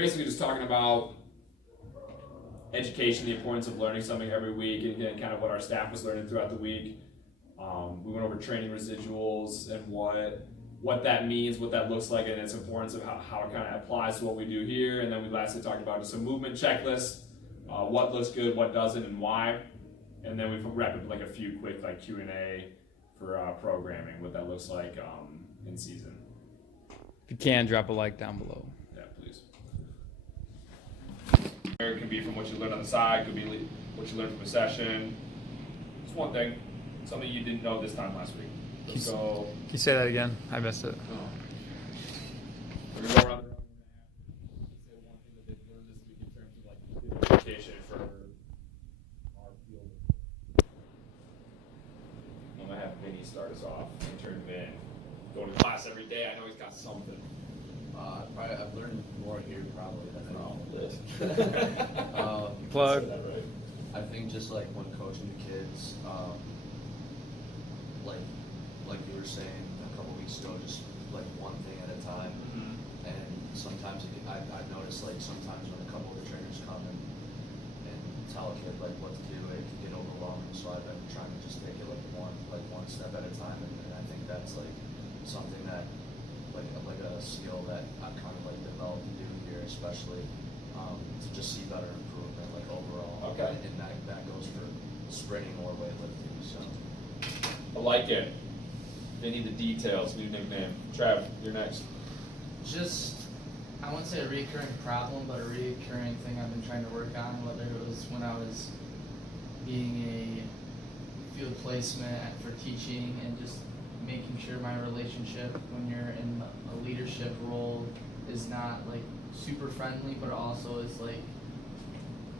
basically just talking about education, the importance of learning something every week, and kind of what our staff was learning throughout the week. We went over training residuals and what that means, what that looks like, and its importance of how it kind of applies to what we do here. And then we lastly talked about just a movement checklist, what looks good, what doesn't, and why. And then we wrap up like a few quick like Q&A for programming, what that looks like in season. If you can, drop a like down below. Yeah, please. It can be from what you learned on the side, could be what you learned from a session. It's one thing, something you didn't know this time last week. Let's go. Can you say that again? I missed it. We're gonna go around the room and say one thing that they've learned this week in terms of like education for our field. I'm gonna have Vinny start us off. Intern Vin. Going to class every day. I know he's got something. I've learned more here probably than on the list. Plug. Say that right. I think just like when coaching the kids, like you were saying a couple weeks ago, just like one thing at a time. Mm-hmm. And sometimes I've noticed like sometimes when a couple of the trainers come and tell a kid like what to do, it can get overwhelming. So I've been trying to just take it like one step at a time, and I think that's like something that like a skill that I've kind of like developed to do here, especially to just see better improvement like overall. Okay. And that goes for sprinting or weightlifting. So I like it. They need the details. New nickname. Trav, you're next. Just, I wouldn't say a recurring problem, but a recurring thing I've been trying to work on, whether it was when I was being a field placement for teaching and just making sure my relationship when you're in a leadership role is not like super friendly, but also is like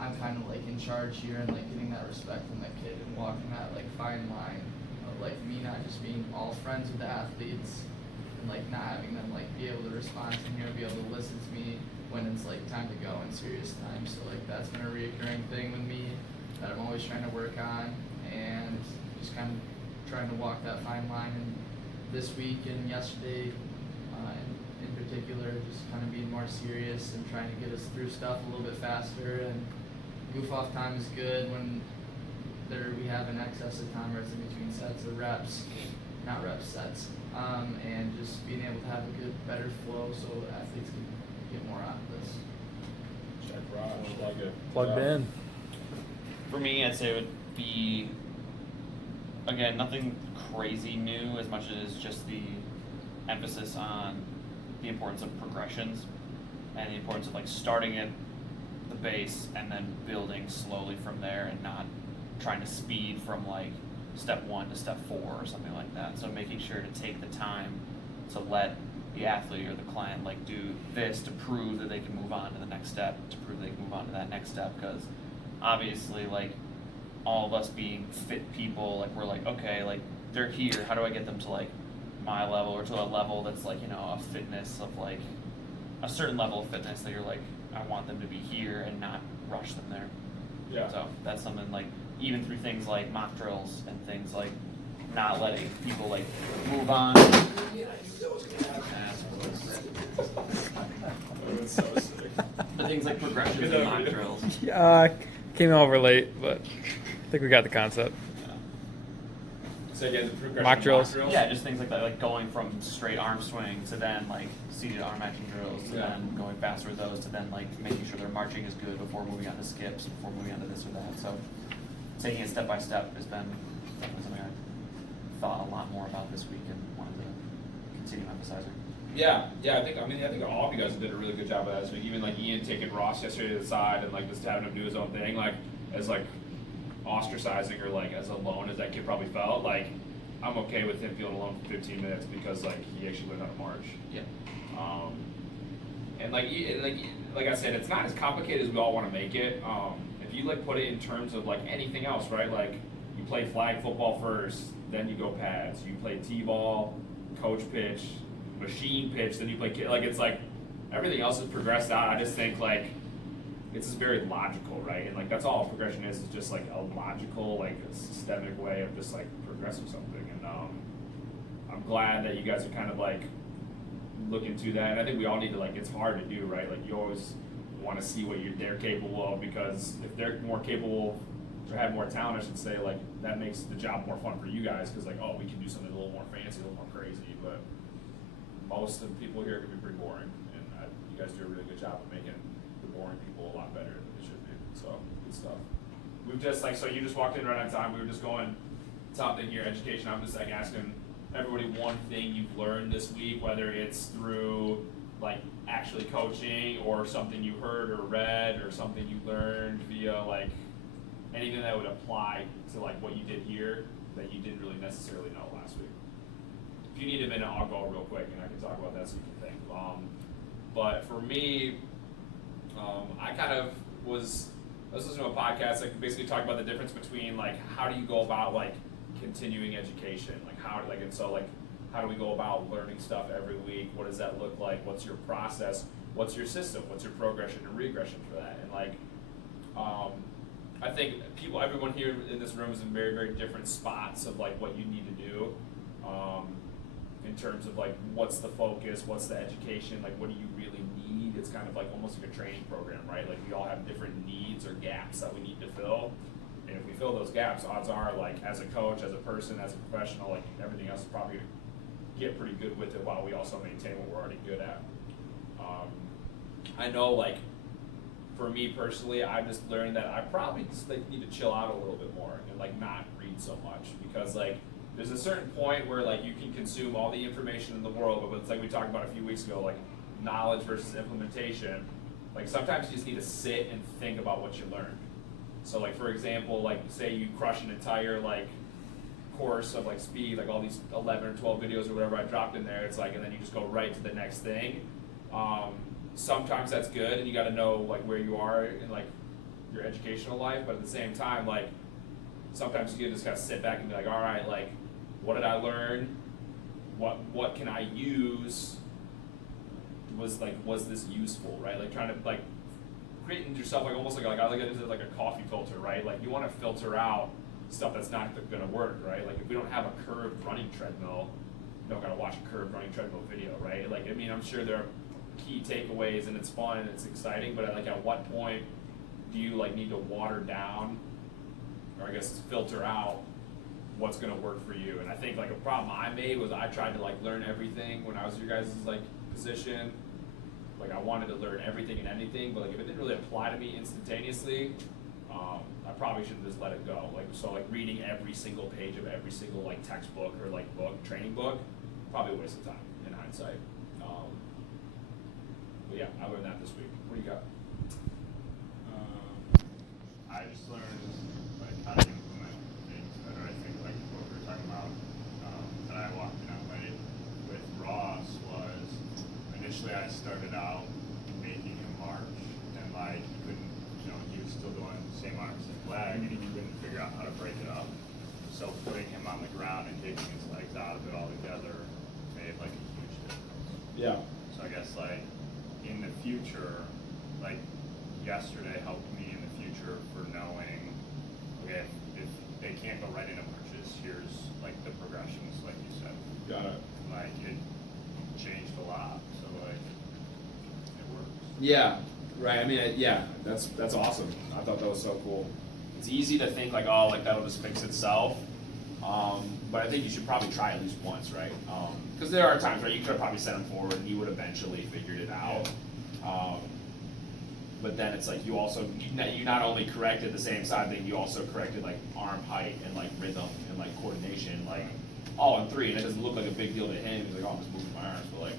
I'm kind of like in charge here and like getting that respect from that kid and walking that like fine line of like me not just being all friends with the athletes and like not having them like be able to respond to me or be able to listen to me when it's like time to go in serious time. So like that's been a reoccurring thing with me that I'm always trying to work on and just kind of trying to walk that fine line. And this week and yesterday in particular, just kind of being more serious and trying to get us through stuff a little bit faster. And goof off time is good when we have an excess of time where it's in between sets of sets. And just being able to have a good, better flow so athletes can get more out of this. Check Raj. Like it. Plugged in. For me, I'd say it would be, again, nothing crazy new as much as just the emphasis on the importance of progressions and the importance of like starting at the base and then building slowly from there and not trying to speed from like step 1 to step 4 or something like that. So making sure to take the time to let the athlete or the client like do this to prove that they can move on to the next step, to prove they can move on to that next step, because obviously like all of us being fit people, like we're like, okay, like they're here, how do I get them to like my level or to a level that's like, you know, a fitness of like a certain level of fitness that you're like, I want them to be here and not rush them there. Yeah. So that's something like even through things like mock drills and things like not letting people like move on. But things like progressions and mock drills. Came over late, but I think we got the concept. So again, the progression Mock of drills? Yeah, just things like that, like going from straight arm swing to then like seated arm matching drills to then going faster with those to then like making sure their marching is good before moving on to skips, before moving on to this or that. So taking it step by step has been definitely something I thought a lot more about this week and wanted to continue emphasizing. Yeah, I think all of you guys did a really good job of that this week. Even like Ian taking Ross yesterday to the side and like just having him do his own thing, like as like ostracizing or like as alone as that kid probably felt. Like I'm okay with him feeling alone for 15 minutes because like he actually learned how to march. Yeah. And like I said, it's not as complicated as we all want to make it. If you like put it in terms of like anything else, right? Like you play flag football first, then you go pads. You play t-ball, coach pitch, machine pitch, then you play like it's like everything else has progressed out. I just think like it's just very logical, right? And like that's all progression is just like a logical, like a systemic way of just like progressing something. And I'm glad that you guys are kind of like looking to that. And I think we all need to like, it's hard to do, right? Like you always want to see what they're capable of, because if they're more capable or have more talent, I should say, like that makes the job more fun for you guys, because like, oh, we can do something a little more fancy, a little more crazy. But most of the people here can be pretty boring, and you guys do a really good job of making the boring people a lot better than they should be. So good stuff. We've just like, so you just walked in right on time. We were just going something here, education. I'm just like asking everybody one thing you've learned this week, whether it's through like actually coaching or something you heard or read or something you learned via like anything that would apply to like what you did here that you didn't really necessarily know last week. If you need a minute, I'll go real quick and I can talk about that so you can think. But for me, I kind of I was listening to a podcast that basically talked about the difference between like how do you go about like continuing education, like how like, and so like how do we go about learning stuff every week? What does that look like? What's your process? What's your system? What's your progression and regression for that? And like, I think everyone here in this room is in very, very different spots of like what you need to do, in terms of like what's the focus, what's the education, like what do you really need? It's kind of like almost like a training program, right? Like we all have different needs or gaps that we need to fill. And if we fill those gaps, odds are like as a coach, as a person, as a professional, like everything else is probably gonna get pretty good with it while we also maintain what we're already good at. I know like for me personally, I've just learned that I probably just like need to chill out a little bit more and like not read so much, because like there's a certain point where like you can consume all the information in the world, but it's like we talked about a few weeks ago, like knowledge versus implementation. Like sometimes you just need to sit and think about what you learned. So like for example, like say you crush an entire like course of like speed, like all these 11 or 12 videos or whatever I dropped in there, it's like, and then you just go right to the next thing. Sometimes that's good, and you got to know like where you are in like your educational life, but at the same time, like sometimes you just got to sit back and be like, all right, like what did I learn? What can I use? Was this useful, right? Like trying to like creating yourself like almost like I look at it as like a coffee filter, right? Like you want to filter out stuff that's not going to work, right? Like if we don't have a curved running treadmill, you don't got to watch a curved running treadmill video, right? Like I mean, I'm sure there are key takeaways and it's fun and it's exciting, but like at what point do you like need to water down, or I guess filter out what's going to work for you? And I think like a problem I made was I tried to like learn everything when I was your guys' like position. Like I wanted to learn everything and anything, but like if it didn't really apply to me instantaneously, I probably should have just let it go. Like so, like reading every single page of every single like textbook or like training book, probably a waste of time in hindsight. But yeah, I learned that this week. What do you got? I just learned like how to implement things better. I think like what we were talking about that I walked in on late with Ross was initially I started out making him march, and like he couldn't, he was still doing the same arm, same leg, and he couldn't figure out how to break it up. So putting him on the ground and taking his legs out of it altogether made like a huge difference. Yeah. So I guess like in the future, like yesterday helped me in the future for knowing, okay, if they can't go right into marches, here's like the progressions, like you said. Got it. Like it changed a lot, so like it works. Yeah, right. I mean, yeah, that's awesome. I thought that was so cool. It's easy to think like, oh, like that'll just fix itself. But I think you should probably try at least once, right? Because there are times where you could have probably sent him forward and he would eventually figured it out. But then it's like you not only corrected the same side thing, you also corrected like arm height and like rhythm and like coordination, like all in 3, and it doesn't look like a big deal to him. He's like, oh, I'm just moving my arms, but like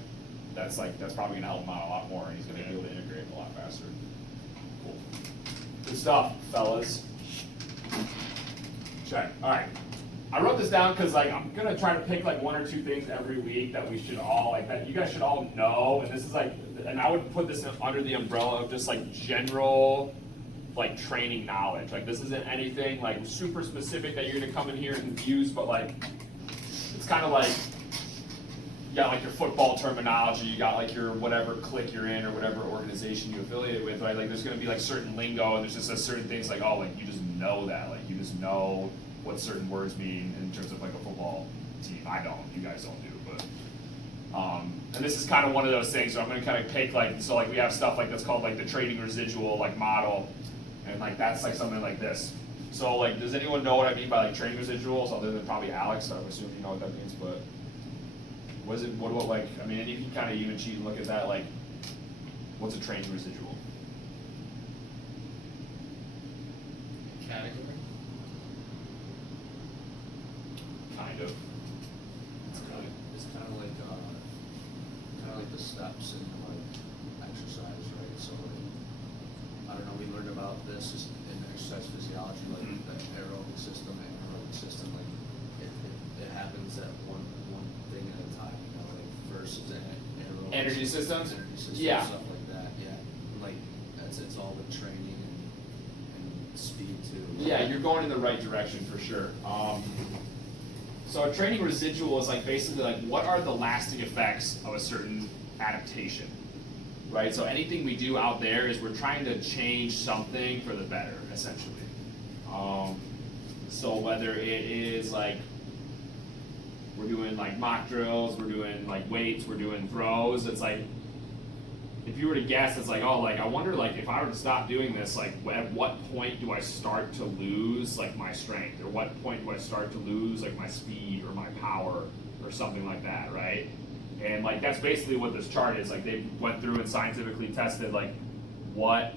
that's probably gonna help him out a lot more, and he's gonna be able to integrate a lot faster. Cool. Good stuff, fellas. Check. All right. I wrote this down because like I'm gonna try to pick like 1 or 2 things every week that we should all like that you guys should all know, and this is like, and I would put this under the umbrella of just like general like training knowledge. Like this isn't anything like super specific that you're gonna come in here and use, but like it's kind of like you got like your football terminology, you got like your whatever clique you're in or whatever organization you affiliate with, right? Like there's gonna be like certain lingo and there's just certain things like, oh, like you just know that, like you just know what certain words mean in terms of like a football team. I don't, you guys don't do, but And this is kind of one of those things, so I'm gonna kind of pick like, so like we have stuff like that's called like the training residual like model, and like that's like something like this. So like, does anyone know what I mean by like training residuals, other than probably Alex? I would assume you know what that means, but what is it, what about like, I mean, and you can kind of even cheat and look at that, like, what's a training residual? Category. Kind of. It's kind of like the steps in like exercise, right? So like, I don't know, we learned about this in exercise physiology, like Mhm. the aerobic system, anaerobic system, like it happens at one thing at a time, you know, like first is aerobic. Energy systems? Energy systems, Yeah. stuff like that, yeah. Like, it's all the training and speed too. Yeah, you're going in the right direction for sure. So a training residual is like basically like what are the lasting effects of a certain adaptation, right? So anything we do out there is we're trying to change something for the better, essentially. So whether it is like we're doing like mock drills, we're doing like weights, we're doing throws, it's like, if you were to guess, it's like, oh, like, I wonder, like, if I were to stop doing this, like, at what point do I start to lose, like, my strength? Or what point do I start to lose, like, my speed or my power or something like that, right? And, like, that's basically what this chart is. Like, they went through and scientifically tested, like, what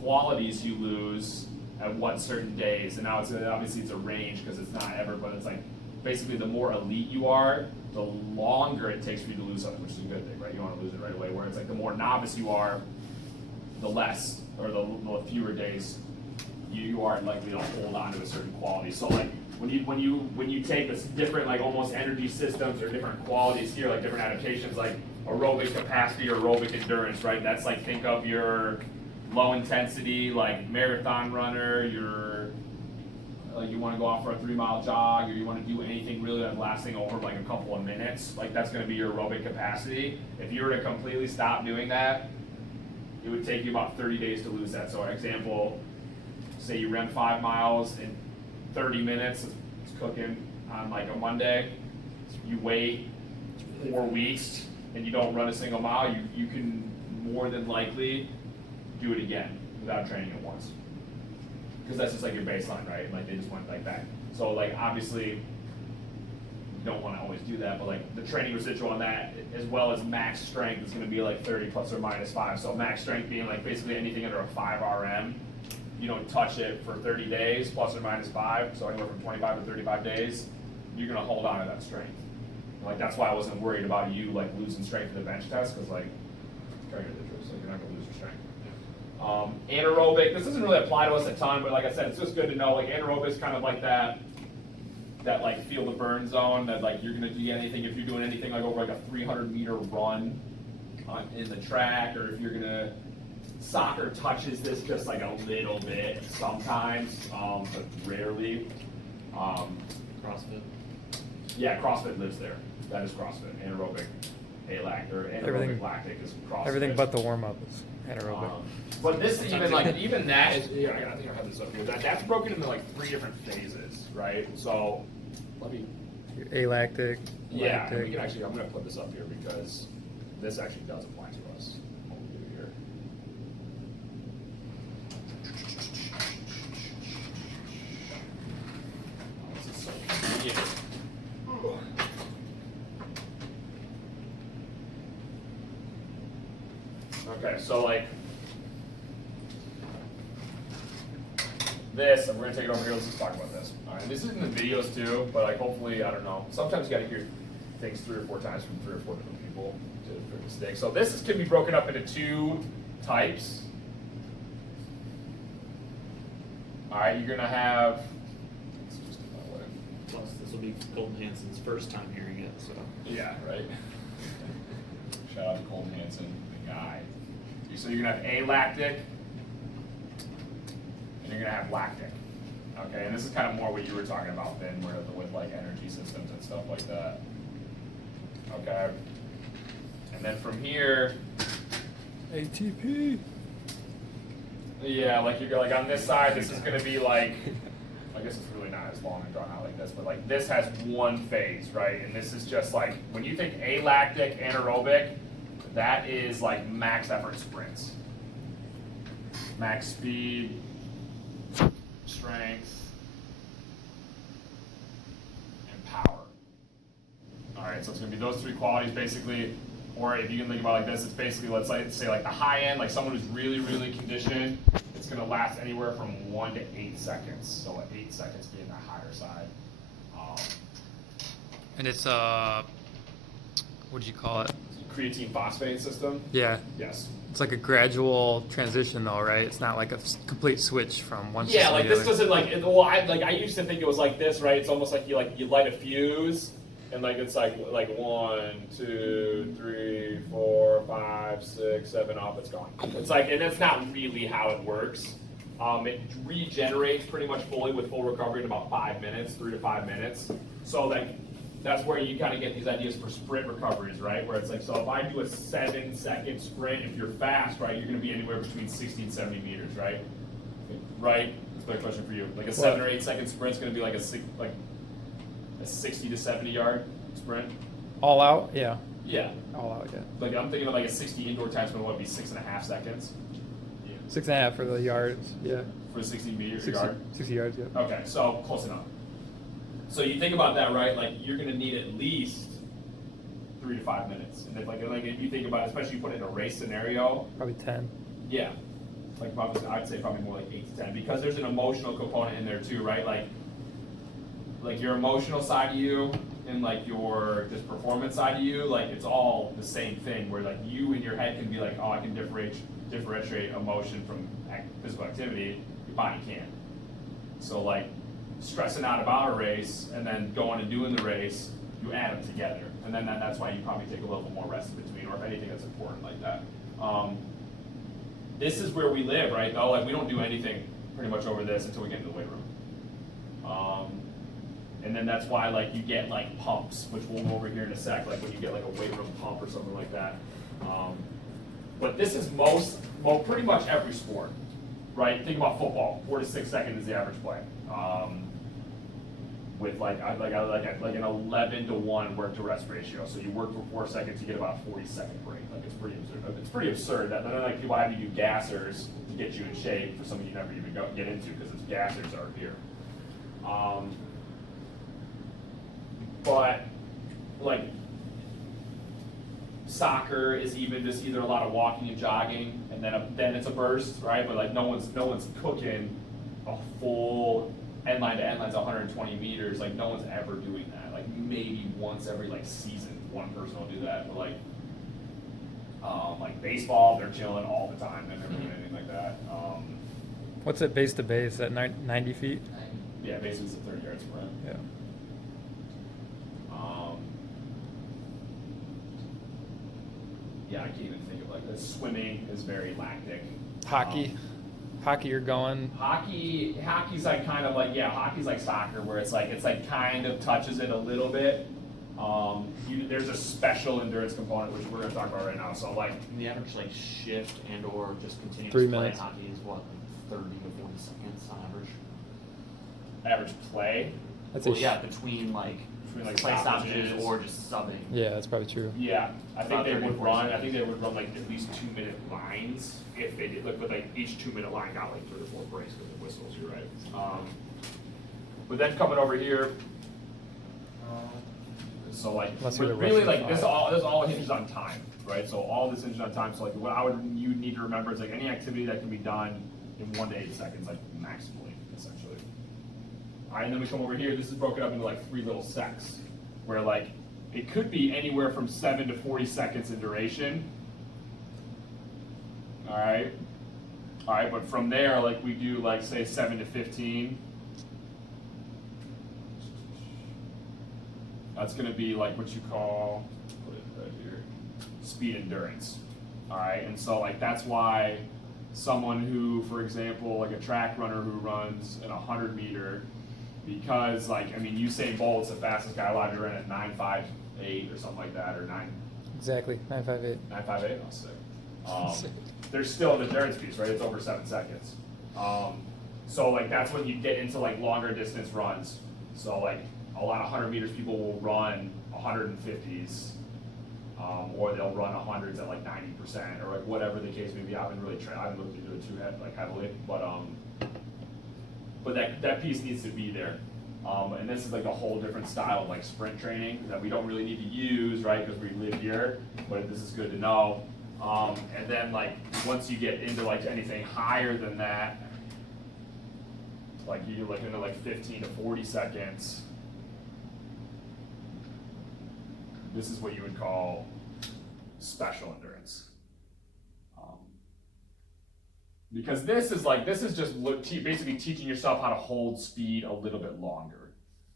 qualities you lose at what certain days. And now it's obviously it's a range because it's not ever, but it's like, basically the more elite you are, the longer it takes for you to lose something, which is a good thing, right? You want to lose it right away. Where it's like the more novice you are, the less or the fewer days you are likely to hold on to a certain quality. So like when you take this different like almost energy systems or different qualities here, like different adaptations, like aerobic capacity or aerobic endurance, right? That's like, think of your low intensity like marathon runner, your like you want to go out for a 3-mile jog, or you want to do anything really that's lasting over like a couple of minutes, like that's going to be your aerobic capacity. If you were to completely stop doing that, it would take you about 30 days to lose that. So, an example, say you run 5 miles in 30 minutes, it's cooking on like a Monday, you wait 4 weeks and you don't run a single mile, you can more than likely do it again without training it once. Because that's just like your baseline, right? Like they just went like that. So like obviously you don't want to always do that, but like the training residual on that, as well as max strength, is going to be like 30 plus or minus 5. So max strength being like basically anything under a 5 RM. You don't touch it for 30 days plus or minus 5, so anywhere from 25 to 35 days, you're going to hold on to that strength. Like that's why I wasn't worried about you like losing strength in the bench test, because like training residuals, like you're not going to lose your strength. Anaerobic, this doesn't really apply to us a ton, but like I said, it's just good to know, like anaerobic is kind of like that like feel the burn zone, that like you're gonna do anything, if you're doing anything like over like a 300-meter run in the track, or if you're gonna, soccer touches this just like a little bit sometimes, but rarely. CrossFit. Yeah, CrossFit lives there. That is CrossFit, anaerobic, or anaerobic lactic is CrossFit. Everything but the warm-up is anaerobic. But this even that is, yeah, I think I have this up here. That's broken into like 3 different phases, right? So let me. Your alactic, Yeah, lactic. we can actually. I'm going to put this up here because this actually does apply to us. What we do here. Oh, this is so convenient. Okay, so like this, and we're gonna take it over here. Let's just talk about this. All right, this is in the videos too, but like hopefully, I don't know. Sometimes you gotta hear things 3 or 4 times from 3 or 4 different people to stick. So this can be broken up into 2 types. All right, you're gonna have. Let's just get that way. Plus, this will be Colton Hansen's first time hearing it, so. Yeah, right. Shout out to Colton Hansen, the guy. So you're gonna have alactic, and you're gonna have lactic. Okay, and this is kind of more what you were talking about then, where with like energy systems and stuff like that. Okay, and then from here, ATP. yeah, like you're like on this side, this is gonna be like I guess it's really not as long and drawn out like this, but like this has one phase, right? And this is just like, when you think alactic, anaerobic, that is like max effort sprints. Max speed, strength, and power. All right, so it's gonna be those three qualities basically, or if you can think about it like this, it's basically, let's say like the high end, like someone who's really, really conditioned, it's gonna last anywhere from 1 to 8 seconds. So 8 seconds being the higher side. And it's what'd you call it? Creatine phosphate system? Yeah. Yes. It's like a gradual transition though, right? It's not like a complete switch from one Yeah, system like to the this other. doesn't well, I used to think it was like this, right? It's almost like you light a fuse, and like it's like 1, 2, 3, 4, 5, 6, 7, off it's gone. It's like, and that's not really how it works. It regenerates pretty much fully with full recovery in about 5 minutes, 3 to 5 minutes. So like that's where you kind of get these ideas for sprint recoveries, right? Where it's like, so if I do a 7-second sprint, if you're fast, right, you're going to be anywhere between 60 and 70 meters, right? Right? That's my question for you. Like a 7 or 8 second sprint is going to be like a 60 to 70 yard sprint. All out? Yeah. Yeah. All out, yeah. Like I'm thinking of like a 60 indoor time sprint would be 6.5 seconds 6.5 for the yards, yeah. for 60 meters 60, yard. 60 yards, yeah. Okay, so close enough. So you think about that, right? Like you're going to need at least 3 to 5 minutes. And if you think about it, especially you put it in a race scenario, Probably 10. yeah, like probably, I'd say probably more like 8 to 10, because there's an emotional component in there too, right? Like your emotional side of you and like your just performance side of you, like it's all the same thing. Where like you in your head can be like, oh, I can differentiate emotion from physical activity. Your body can't. So like stressing out about a race and then going and doing the race, you add them together, and then that's why you probably take a little bit more rest in between, or if anything that's important like that. This is where we live, right? Though, like we don't do anything pretty much over this until we get into the weight room. And then that's why like you get like pumps, which we'll go over here in a sec, like when you get like a weight room pump or something like that. But this is pretty much every sport, right? Think about football. 4 to 6 seconds is the average play. With like an 11 to 1 work to rest ratio. So you work for 4 seconds, you get about a 40-second break. Like it's pretty absurd. It's pretty absurd that then like people have you do gassers to get you in shape for something you never even get into, because it's gassers are here. But like soccer is even just either a lot of walking and jogging, and then it's a burst, right? But like no one's cooking a full end line to end line's 120 meters. Like no one's ever doing that. Like maybe once every like season, one person will do that. But like baseball, they're chilling all the time. They're never doing anything like that. What's it base to base? At 90 feet? Yeah, basically it's a 30-yard sprint. Yeah. Yeah, I can't even think of like this. Swimming is very lactic. Hockey? Hockey, you're going. Hockey's like kind of like, yeah, hockey's like soccer, where it's like kind of touches it a little bit. There's a special endurance component, which we're going to talk about right now. So like The average like shift and or just continuous 3 play minutes. hockey is what, 30 to 40 seconds on average. average play. That's Well, a yeah, between like play stoppages or just subbing. Yeah, that's probably true. Yeah, I think About they 30 would to 40 run. I seconds. think they would run like at least 2-minute lines if they did. But like each 2-minute line got like 3 or 4 breaks with the whistles. You're right. But then coming over here. So like, Unless you're really rushing like this 5. all hinges on time, right? So all this hinges on time. So like what you need to remember is like any activity that can be done in 1 to 8 seconds, like maximally, essentially. All right, and then we come over here. This is broken up into like 3 little sects, where like it could be anywhere from 7 to 40 seconds in duration. All right, but from there, like we do like say 7 to 15. That's going to be like what you call, put it right here, speed endurance. All right, and so like that's why someone who, for example, like a track runner who runs an 100-meter, because like, I mean, Usain Bolt's the fastest guy alive to run at 9.58 or something like that, or 9. Exactly, 958. 9.58. Oh, sick. There's still an endurance piece, right? It's over 7 seconds. So like that's when you get into like longer distance runs. So like a lot of 100 meters people will run 150s, or they'll run 100s at like 90% or like whatever the case may be. I haven't looked into it too heavily, but that piece needs to be there. And this is like a whole different style of like sprint training that we don't really need to use, right? Because we live here, but this is good to know. And then like once you get into like anything higher than that, like you're like into like 15 to 40 seconds, this is what you would call special endurance. Because this is just basically teaching yourself how to hold speed a little bit longer,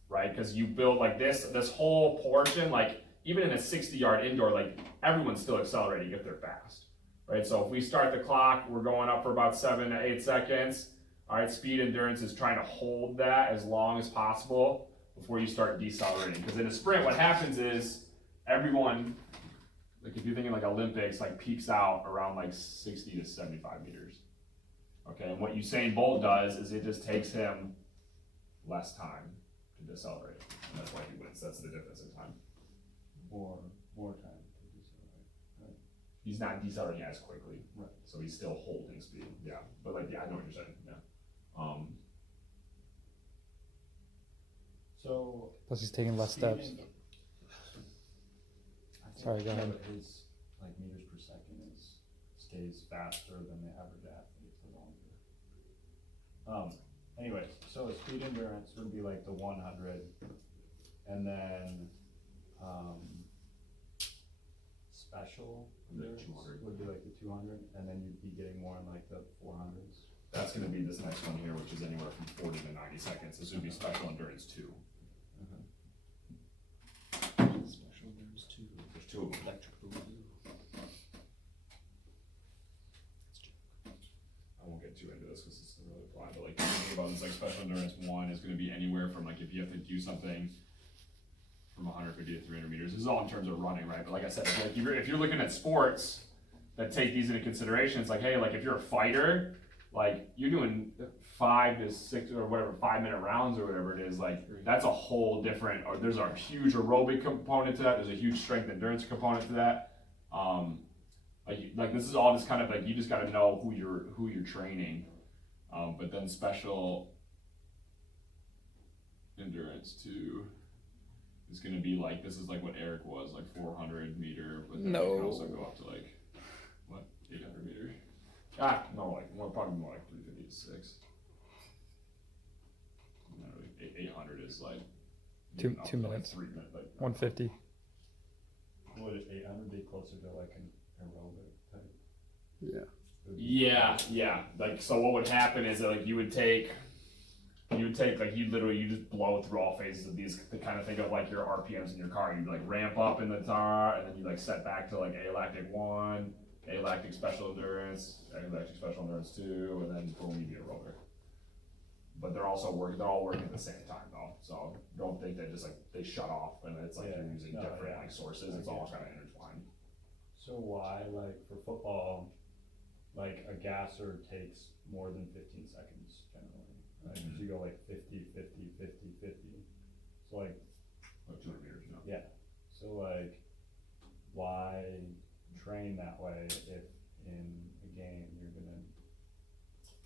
right? Because you build like this whole portion, like even in a 60-yard indoor, like everyone's still accelerating if they're fast, right? So if we start the clock, we're going up for about 7 to 8 seconds. All right, speed endurance is trying to hold that as long as possible before you start decelerating. Because in a sprint, what happens is everyone, like if you're thinking like Olympics, like peaks out around like 60 to 75 meters. Okay, and what Usain Bolt does is it just takes him less time to decelerate, and that's why he wins. That's the difference in time. More time to decelerate. Right. He's not decelerating as quickly, Right. so he's still holding speed. Yeah, but like I know what you're saying. Yeah. So. Plus he's taking less steps. Sorry, go ahead. His like meters per second stays faster than the average athlete for longer. Anyways, so speed endurance would be like the 100, and then special endurance 200 would be like the 200, and then you'd be getting more in like the 400s. That's going to be this next one here, which is anywhere from 40 to 90 seconds. This would be special endurance 2. Special endurance too. There's 2 of them. Electric boogaloo. I won't get too into this because it's really apply, but like thinking about this, like special endurance 1 is going to be anywhere from like if you have to do something from 150 to 300 meters. This is all in terms of running, right? But like I said, like if you're looking at sports that take these into consideration, it's like, hey, like if you're a fighter, like you're doing 5 to 6 or whatever 5-minute rounds or whatever it is, like that's a whole different, or there's a huge aerobic component to that. There's a huge strength endurance component to that. Like this is all just kind of like, you just got to know who you're training. But then special endurance 2 is going to be like, this is like what Eric was, like 400 meter, but then you can also go up to like, what, 800 meters? No, like probably more like 350 to 6. No, 800 is like 2 up to, minutes. Like 3 minutes, like 150. Would 800 be closer to like an aerobic type? Yeah. Like, so what would happen is that like you would take like you just blow through all phases of these, to kind of think of like your RPMs in your car. You'd like ramp up in the tar, and then you like set back to like alactic 1, alactic special endurance, alactic special endurance 2, and then boom, you be aerobic. But they're all working at the same time though. So don't think that just like they shut off and it's like you're using different like sources. It's all kind of intertwined. So why, like for football, like a gasser takes more than 15 seconds generally, right? Because you go like 50, 50, 50, 50. So like 200 meters, you know. yeah. So like, why train that way if in a game you're gonna?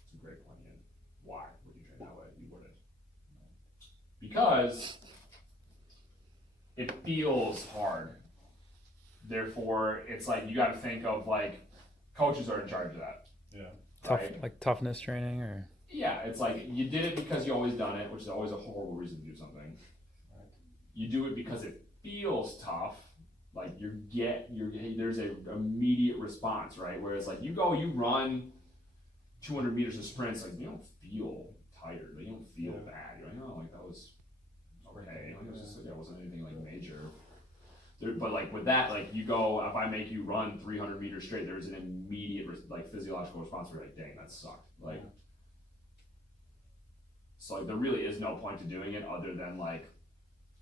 It's a great point, Ian. Why would you train that way? You wouldn't. Because it feels hard. Therefore, it's like you got to think of like coaches are in charge of that. Yeah. Right? Like toughness training, or Yeah, it's like you did it because you always done it, which is always a horrible reason to do something. Right. You do it because it feels tough. Like there's a immediate response, right? Whereas like you run 200 meters of sprints, like you don't feel tired, like you don't feel bad. You're like, oh, like that was okay. Like, it was just like, it wasn't anything like major. But like with that, like you go, if I make you run 300 meters straight, there's an immediate like physiological response where you're like, dang, that sucked. Like, so like there really is no point to doing it other than like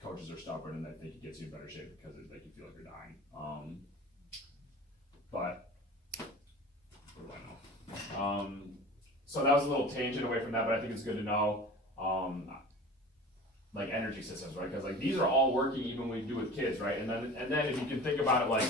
coaches are stubborn and they think it gets you in better shape because they make you feel like you're dying. But what do I know? So that was a little tangent away from that, but I think it's good to know, like energy systems, right? Because like these are all working even when we do with kids, right? And then if you can think about it, like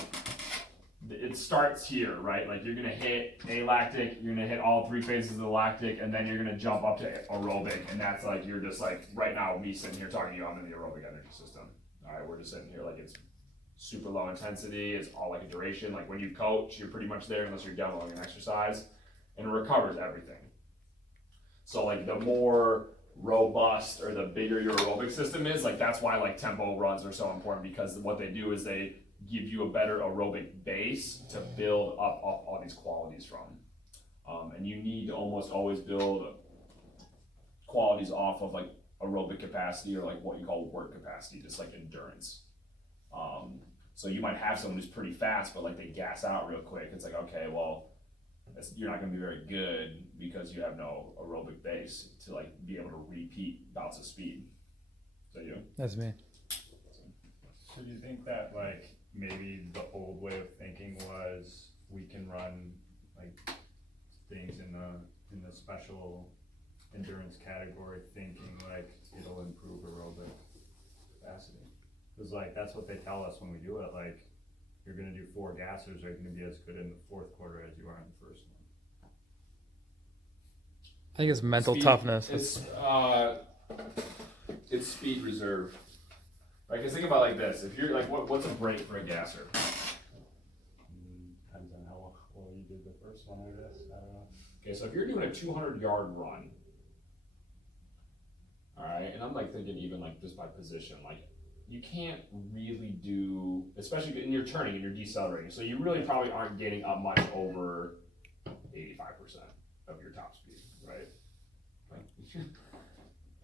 it starts here, right? Like you're gonna hit alactic, you're gonna hit all 3 phases of the lactic, and then you're gonna jump up to aerobic, and that's like you're just like right now me sitting here talking to you, I'm in the aerobic energy system. All right, we're just sitting here like it's super low intensity, it's all like a duration. Like when you coach, you're pretty much there unless you're demoing an exercise, and it recovers everything. So like the more robust or the bigger your aerobic system is, like that's why like tempo runs are so important, because what they do is they give you a better aerobic base to build up all these qualities from. And you need to almost always build qualities off of like aerobic capacity or like what you call work capacity, just like endurance. So you might have someone who's pretty fast, but like they gas out real quick. It's like, okay, well, you're not gonna be very good because you have no aerobic base to like be able to repeat bouts of speed. Is that you? That's me. So do you think that like maybe the old way of thinking was we can run like things in the special endurance category, thinking like it'll improve aerobic capacity? Because like that's what they tell us when we do it. Like you're gonna do 4 gassers, are you gonna be as good in the 4th quarter as you are in the first one? I think it's mental Speed, toughness. It's speed reserve. Right, because think about it like this. If you're like, what's a break for a gasser? Depends on how well you did the first one, I guess. I don't know. Okay, so if you're doing a 200-yard run, all right, and I'm like thinking even like just by position, like you can't really do, especially in your turning and you're decelerating, so you really probably aren't getting up much over 85% of your top speed, right?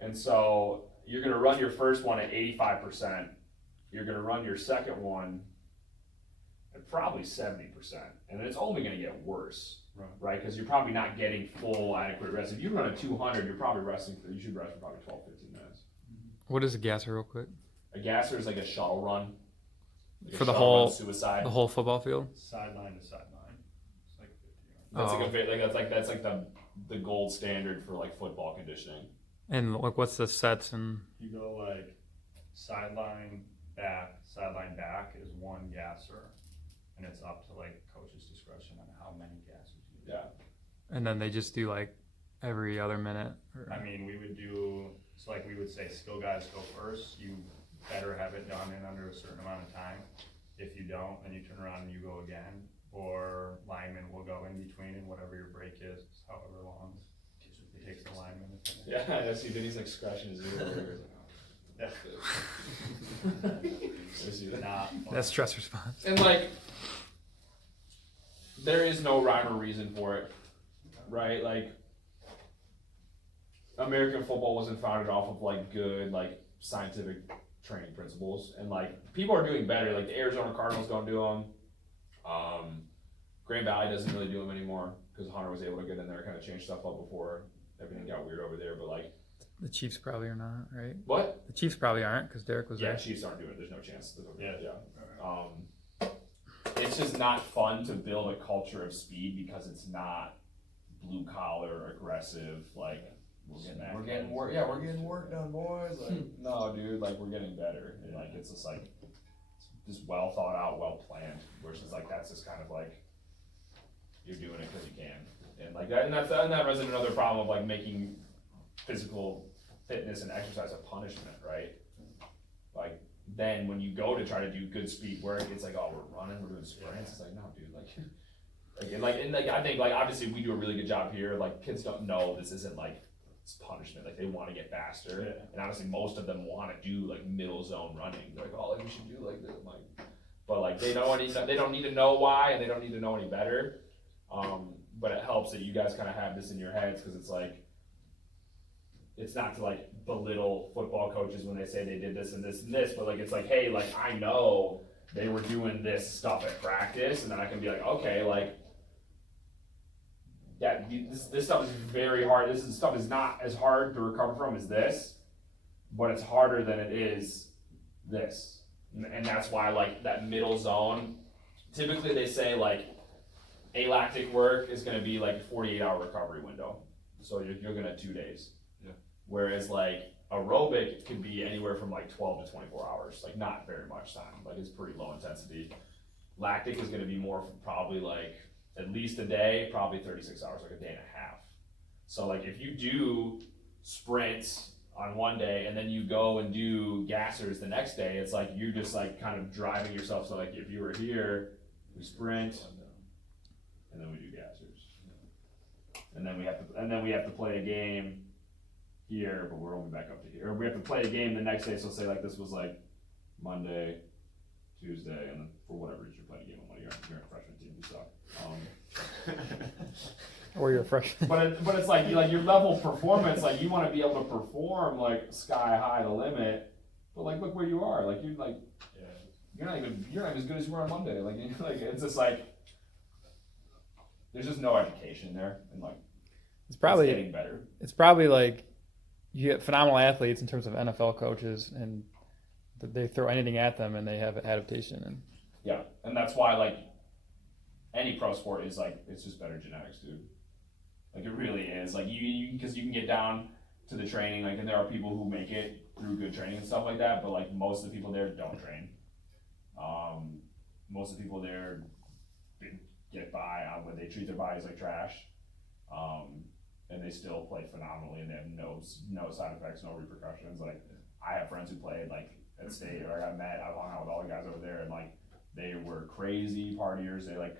And so you're gonna run your first one at 85%, you're gonna run your second one at probably 70%, and it's only gonna get worse, right? Because you're probably not getting full adequate rest. If you run a 200, you're probably you should rest for probably 12, 15 minutes. What is a gasser, real quick? A gasser is like a shuttle run. Like For a the shuttle whole run suicide. the whole football field? Sideline to sideline. It's like 50 yards. That's like the gold standard for like football conditioning. And like, what's the sets and? You go like sideline back is 1 gasser, and it's up to like coach's discretion on how many gassers you do. Yeah. And then they just do like every other minute? Or? I mean, we would do, so like we would say skill guys go first, you better have it done in under a certain amount of time. If you don't, then you turn around and you go again, or lineman will go in between, and whatever your break is, however long it takes the lineman to finish. Yeah, I see Vinny's like scratching his ear. Yeah. Not fun. That's stress response. And like, there is no rhyme or reason for it, right? Like, American football wasn't founded off of like good like scientific training principles, and like people are doing better. Like the Arizona Cardinals don't do them. Grand Valley doesn't really do them anymore because Hunter was able to get in there and kind of change stuff up before everything got weird over there. But like, The Chiefs probably are not, right? what? The Chiefs probably aren't because Derek was Yeah, there. Chiefs aren't doing it. There's no chance. Yeah. It's just not fun to build a culture of speed because it's not blue collar, aggressive. Like we're getting work. Yeah, we're getting work done, boys. Like, no, dude. Like we're getting better, and like it's just like just well thought out, well planned. Versus like that's just kind of like you're doing it because you can, and like that, and that runs into another problem of like making physical fitness and exercise a punishment, right? Like then when you go to try to do good speed work, it's like, oh, we're running, we're doing sprints. It's like, no, dude, like I think like obviously we do a really good job here. Like kids don't know this isn't like it's punishment. Like they want to get faster, and obviously most of them want to do like middle zone running. They're like, oh, like we should do like this, like, but like they don't need to know why, and they don't need to know any better. But it helps that you guys kind of have this in your heads because it's like. It's not to like belittle football coaches when they say they did this and this and this, but like it's like, hey, like I know they were doing this stuff at practice, and then I can be like, okay, like yeah, this stuff is very hard. This stuff is not as hard to recover from as this, but it's harder than it is this, and that's why like that middle zone. Typically, they say like alactic work is going to be like a 48-hour recovery window. So you're gonna 2 days. Yeah. Whereas like aerobic could be anywhere from like 12 to 24 hours, like not very much time, like it's pretty low intensity. Lactic is gonna be more probably like at least a day, probably 36 hours, like a day and a half. So like if you do sprints on one day and then you go and do gassers the next day, it's like you're just like kind of driving yourself. So like if you were here, we sprint and then we do gassers. And then we have to play a game here, but we're only back up to here. Or we have to play a game the next day, so say like this was like Monday, Tuesday, and then for whatever reason you're playing a game on Monday, you're a freshman team, you suck. Or you're a freshman. But it's like your level of performance, like you want to be able to perform like sky high the limit, but like look where you are, like you're like you're not even as good as you were on Monday, like it's just like there's just no education there, and like It's probably getting better. It's probably like you get phenomenal athletes in terms of NFL coaches, and they throw anything at them, and they have adaptation. And Yeah, and that's why like any pro sport is like it's just better genetics, dude. Like it really is. Like you because you can get down to the training, like, and there are people who make it through good training and stuff like that, but like most of the people there don't train. Most of the people there get by on when they treat their bodies like trash, and they still play phenomenally, and they have no side effects, no repercussions. Like I have friends who played like at state, or I hung out with all the guys over there, and like they were crazy partiers. They like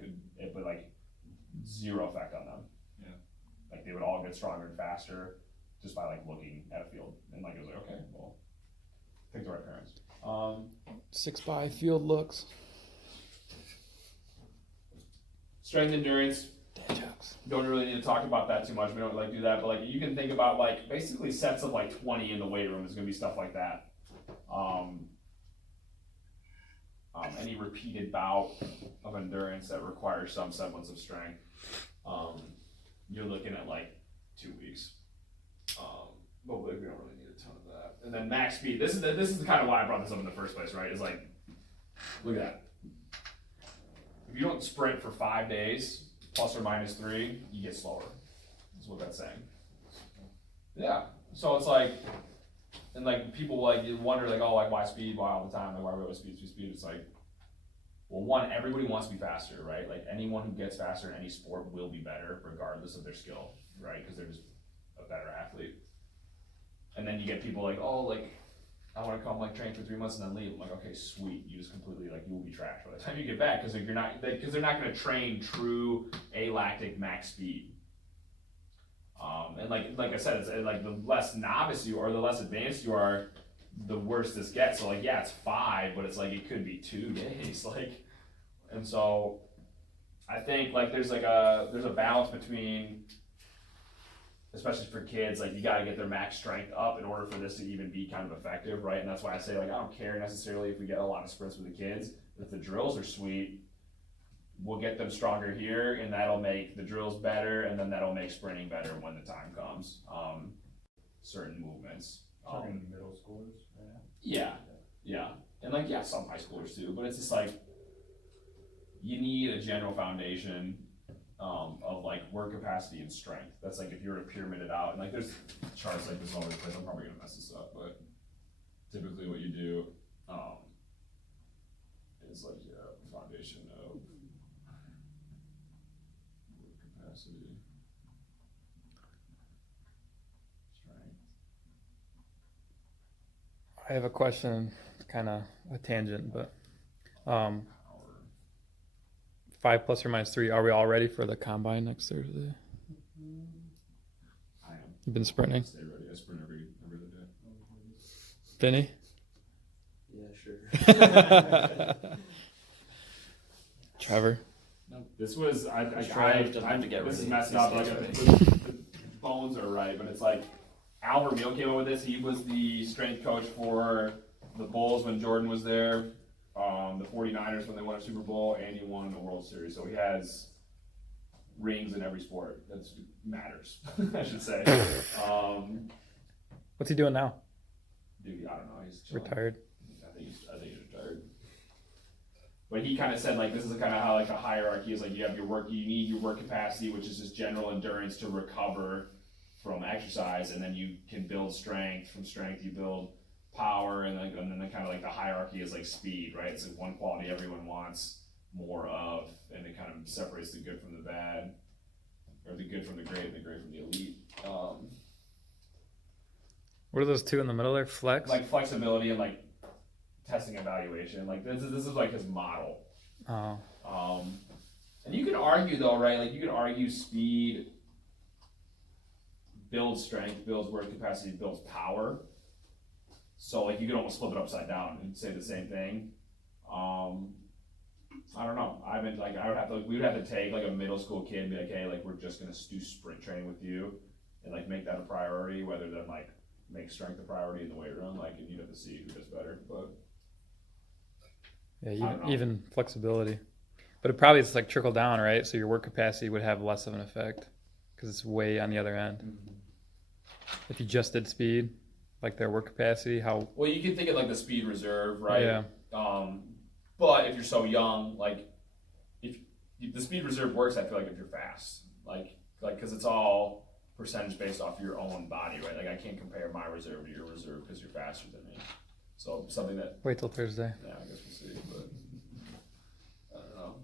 but like zero effect on them. Yeah. Like they would all get stronger and faster just by like looking at a field, and like it was like, okay, well, pick the right parents. 6x field looks. Strength endurance. Dad jokes. Don't really need to talk about that too much. We don't like do that, but like you can think about like basically sets of like 20 in the weight room is gonna be stuff like that. Any repeated bout of endurance that requires some semblance of strength, you're looking at like 2 weeks. But we don't really need a ton of that. And then max speed. This is kind of why I brought this up in the first place, right? Is like, look at that. If you don't sprint for 5 days, plus or minus 3, you get slower. That's what that's saying. Yeah. So it's like, and like people like you wonder like, oh, like why speed? Why all the time? Like why are we always speed? It's like, well, one, everybody wants to be faster, right? Like anyone who gets faster in any sport will be better, regardless of their skill, right? Because they're just a better athlete. And then you get people like, oh, like I want to come like train for 3 months and then leave. I'm like, okay, sweet. You just completely like you will be trash by the time you get back because like, they're not going to train true alactic max speed. And like I said, it's like the less novice you are, the less advanced you are, the worse this gets. So like, yeah, it's 5, but it's like it could be 2 days. Like, and so I think like there's a balance between, especially for kids, like you got to get their max strength up in order for this to even be kind of effective, right? And that's why I say like I don't care necessarily if we get a lot of sprints with the kids. If the drills are sweet, we'll get them stronger here, and that'll make the drills better, and then that'll make sprinting better when the time comes. Certain movements. Talking middle schoolers right now? Yeah, and like some high schoolers too, but it's just like you need a general foundation of like work capacity and strength. That's like if you were to pyramid it out, and like there's charts like this all over the place. I'm probably gonna mess this up, but typically what you do is like foundation of work capacity, strength. I have a question, kind of a tangent, but 5 plus or minus 3. Are we all ready for the combine next Thursday? I am. You've been sprinting, Stay ready. I sprint every other day. Vinny? Yeah, sure. Trevor? This was I to get this is ready. messed up. Like the bones are right, but it's like Al Vermeil came up with this. He was the strength coach for the Bulls when Jordan was there, the 49ers when they won a Super Bowl, and he won the World Series. So he has rings in every sport. That matters, I should say. What's he doing now? Dude, I don't know. He's chilling. Retired? I think he's retired. But he kind of said like this is kind of how like a hierarchy is like you have your work, you need your work capacity, which is just general endurance to recover from exercise, and then you can build strength. From strength, you build power, and then the kind of like the hierarchy is like speed, right? It's like one quality everyone wants more of, and it kind of separates the good from the bad, or the good from the great, and the great from the elite. What are those two in the middle there? Flex? Like flexibility and like testing evaluation. Like this is like his model. Oh. And you can argue though, right? Like you can argue speed builds strength, builds work capacity, builds power. So like you could almost flip it upside down and say the same thing. I don't know. I would have to take like a middle school kid and be like, hey, like we're just gonna do sprint training with you, and like make that a priority, rather than like make strength a priority in the weight room. Like, and you'd have to see who does better. But Yeah, even flexibility. But it probably is like trickle down, right? So your work capacity would have less of an effect because it's way on the other end. If you just did speed, like their work capacity, how? Well, you can think of like the speed reserve, right? Yeah. But if you're so young, like if the speed reserve works, I feel like if you're fast, like because it's all percentage based off your own body, right? Like I can't compare my reserve to your reserve because you're faster than me. So something that. Wait till Thursday. Yeah, I guess we'll see, but I don't know.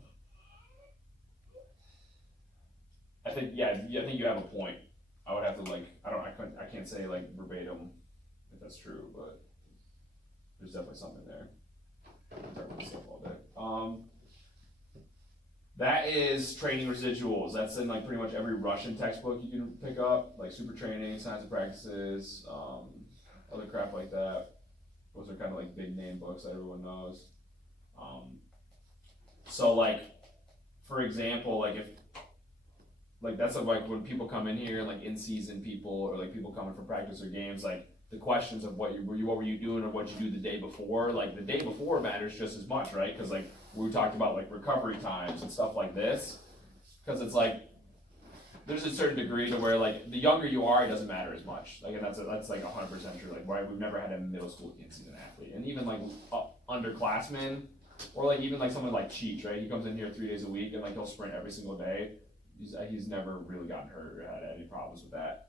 I think you have a point. I would have to I can't say like verbatim if that's true, but there's definitely something there. I'm talking about myself all day. That is training residuals. That's in like pretty much every Russian textbook you can pick up, like super training, science of practices, other crap like that. Those are kind of like big name books that everyone knows. So like, for example, like if, like that's like when people come in here, like in season people, or like people coming from practice or games, like the questions of what were you doing or what you do the day before, like the day before matters just as much, right? Because like we talked about like recovery times and stuff like this, because it's like there's a certain degree to where like the younger you are, it doesn't matter as much. Like, and that's like 100% true. Like, why we've never had a middle school in-season athlete, and even like underclassmen, or like even like someone like Cheech, right? He comes in here 3 days a week and like he'll sprint every single day. He's never really gotten hurt or had any problems with that,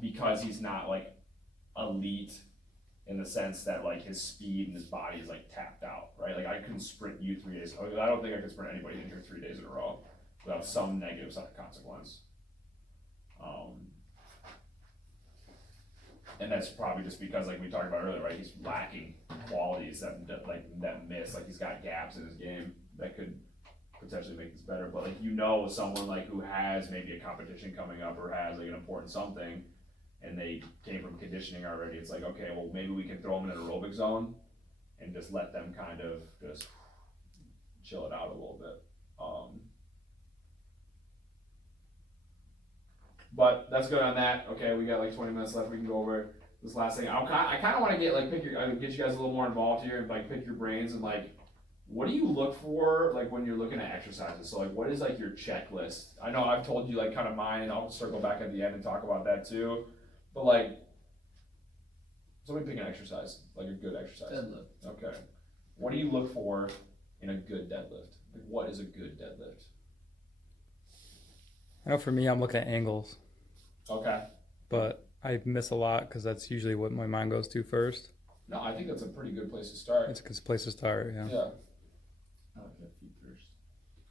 because he's not like elite in the sense that like his speed and his body is like tapped out, right? Like I couldn't sprint you 3 days. I don't think I could sprint anybody in here 3 days in a row without some negative side consequence. And that's probably just because, like we talked about earlier, right? He's lacking qualities that miss. Like he's got gaps in his game that could potentially make this better. But like someone like who has maybe a competition coming up or has like an important something, and they came from conditioning already. It's like, okay, well maybe we can throw them in an aerobic zone and just let them kind of just chill it out a little bit. But that's good on that. Okay, we got like 20 minutes left. We can go over this last thing. I kind of want to get get you guys a little more involved here and like pick your brains and like, what do you look for like when you're looking at exercises? So like, what is like your checklist? I know I've told you like kind of mine, and I'll circle back at the end and talk about that too. But like, somebody pick an exercise, like a good exercise. Deadlift. Okay. What do you look for in a good deadlift? Like, what is a good deadlift? I know for me, I'm looking at angles, Okay. but I miss a lot because that's usually what my mind goes to first. No, I think that's a pretty good place to start. It's a good place to start, yeah. Yeah. I look at feet first.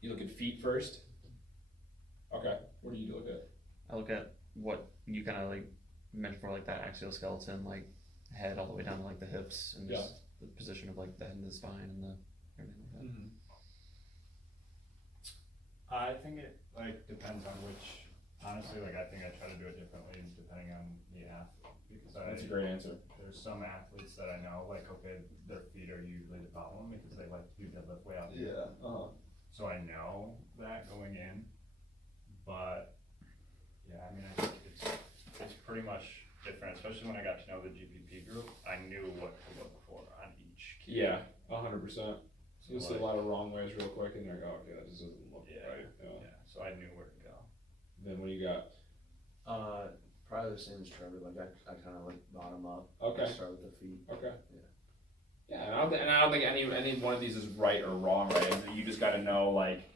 You look at feet first? Okay. What do you look at? I look at what you kind of like mentioned for like that axial skeleton, like head all the way down to like the hips, and just the position of like the head and the spine and the everything like that. Mm-hmm. I think it like depends on which. Honestly, like I think I try to do it differently depending on the athlete, because That's a great answer. there's some athletes that I know, like, okay, their feet are usually the problem because they like to do deadlift way out there. Yeah. So I know that going in, but yeah, I mean, I think it's pretty much different, especially when I got to know the GPP group. I knew what to look for on each key. Yeah, 100%. So You'll see a lot of wrong ways real quick, and you're like, oh, okay, that just doesn't look right. Yeah, so I knew where to go. Then what do you got? Probably the same as Trevor. Like I kind of like bottom up. Okay. Start with the feet. Okay. Yeah. Yeah, and I don't think any one of these is right or wrong, right? You just got to know, like,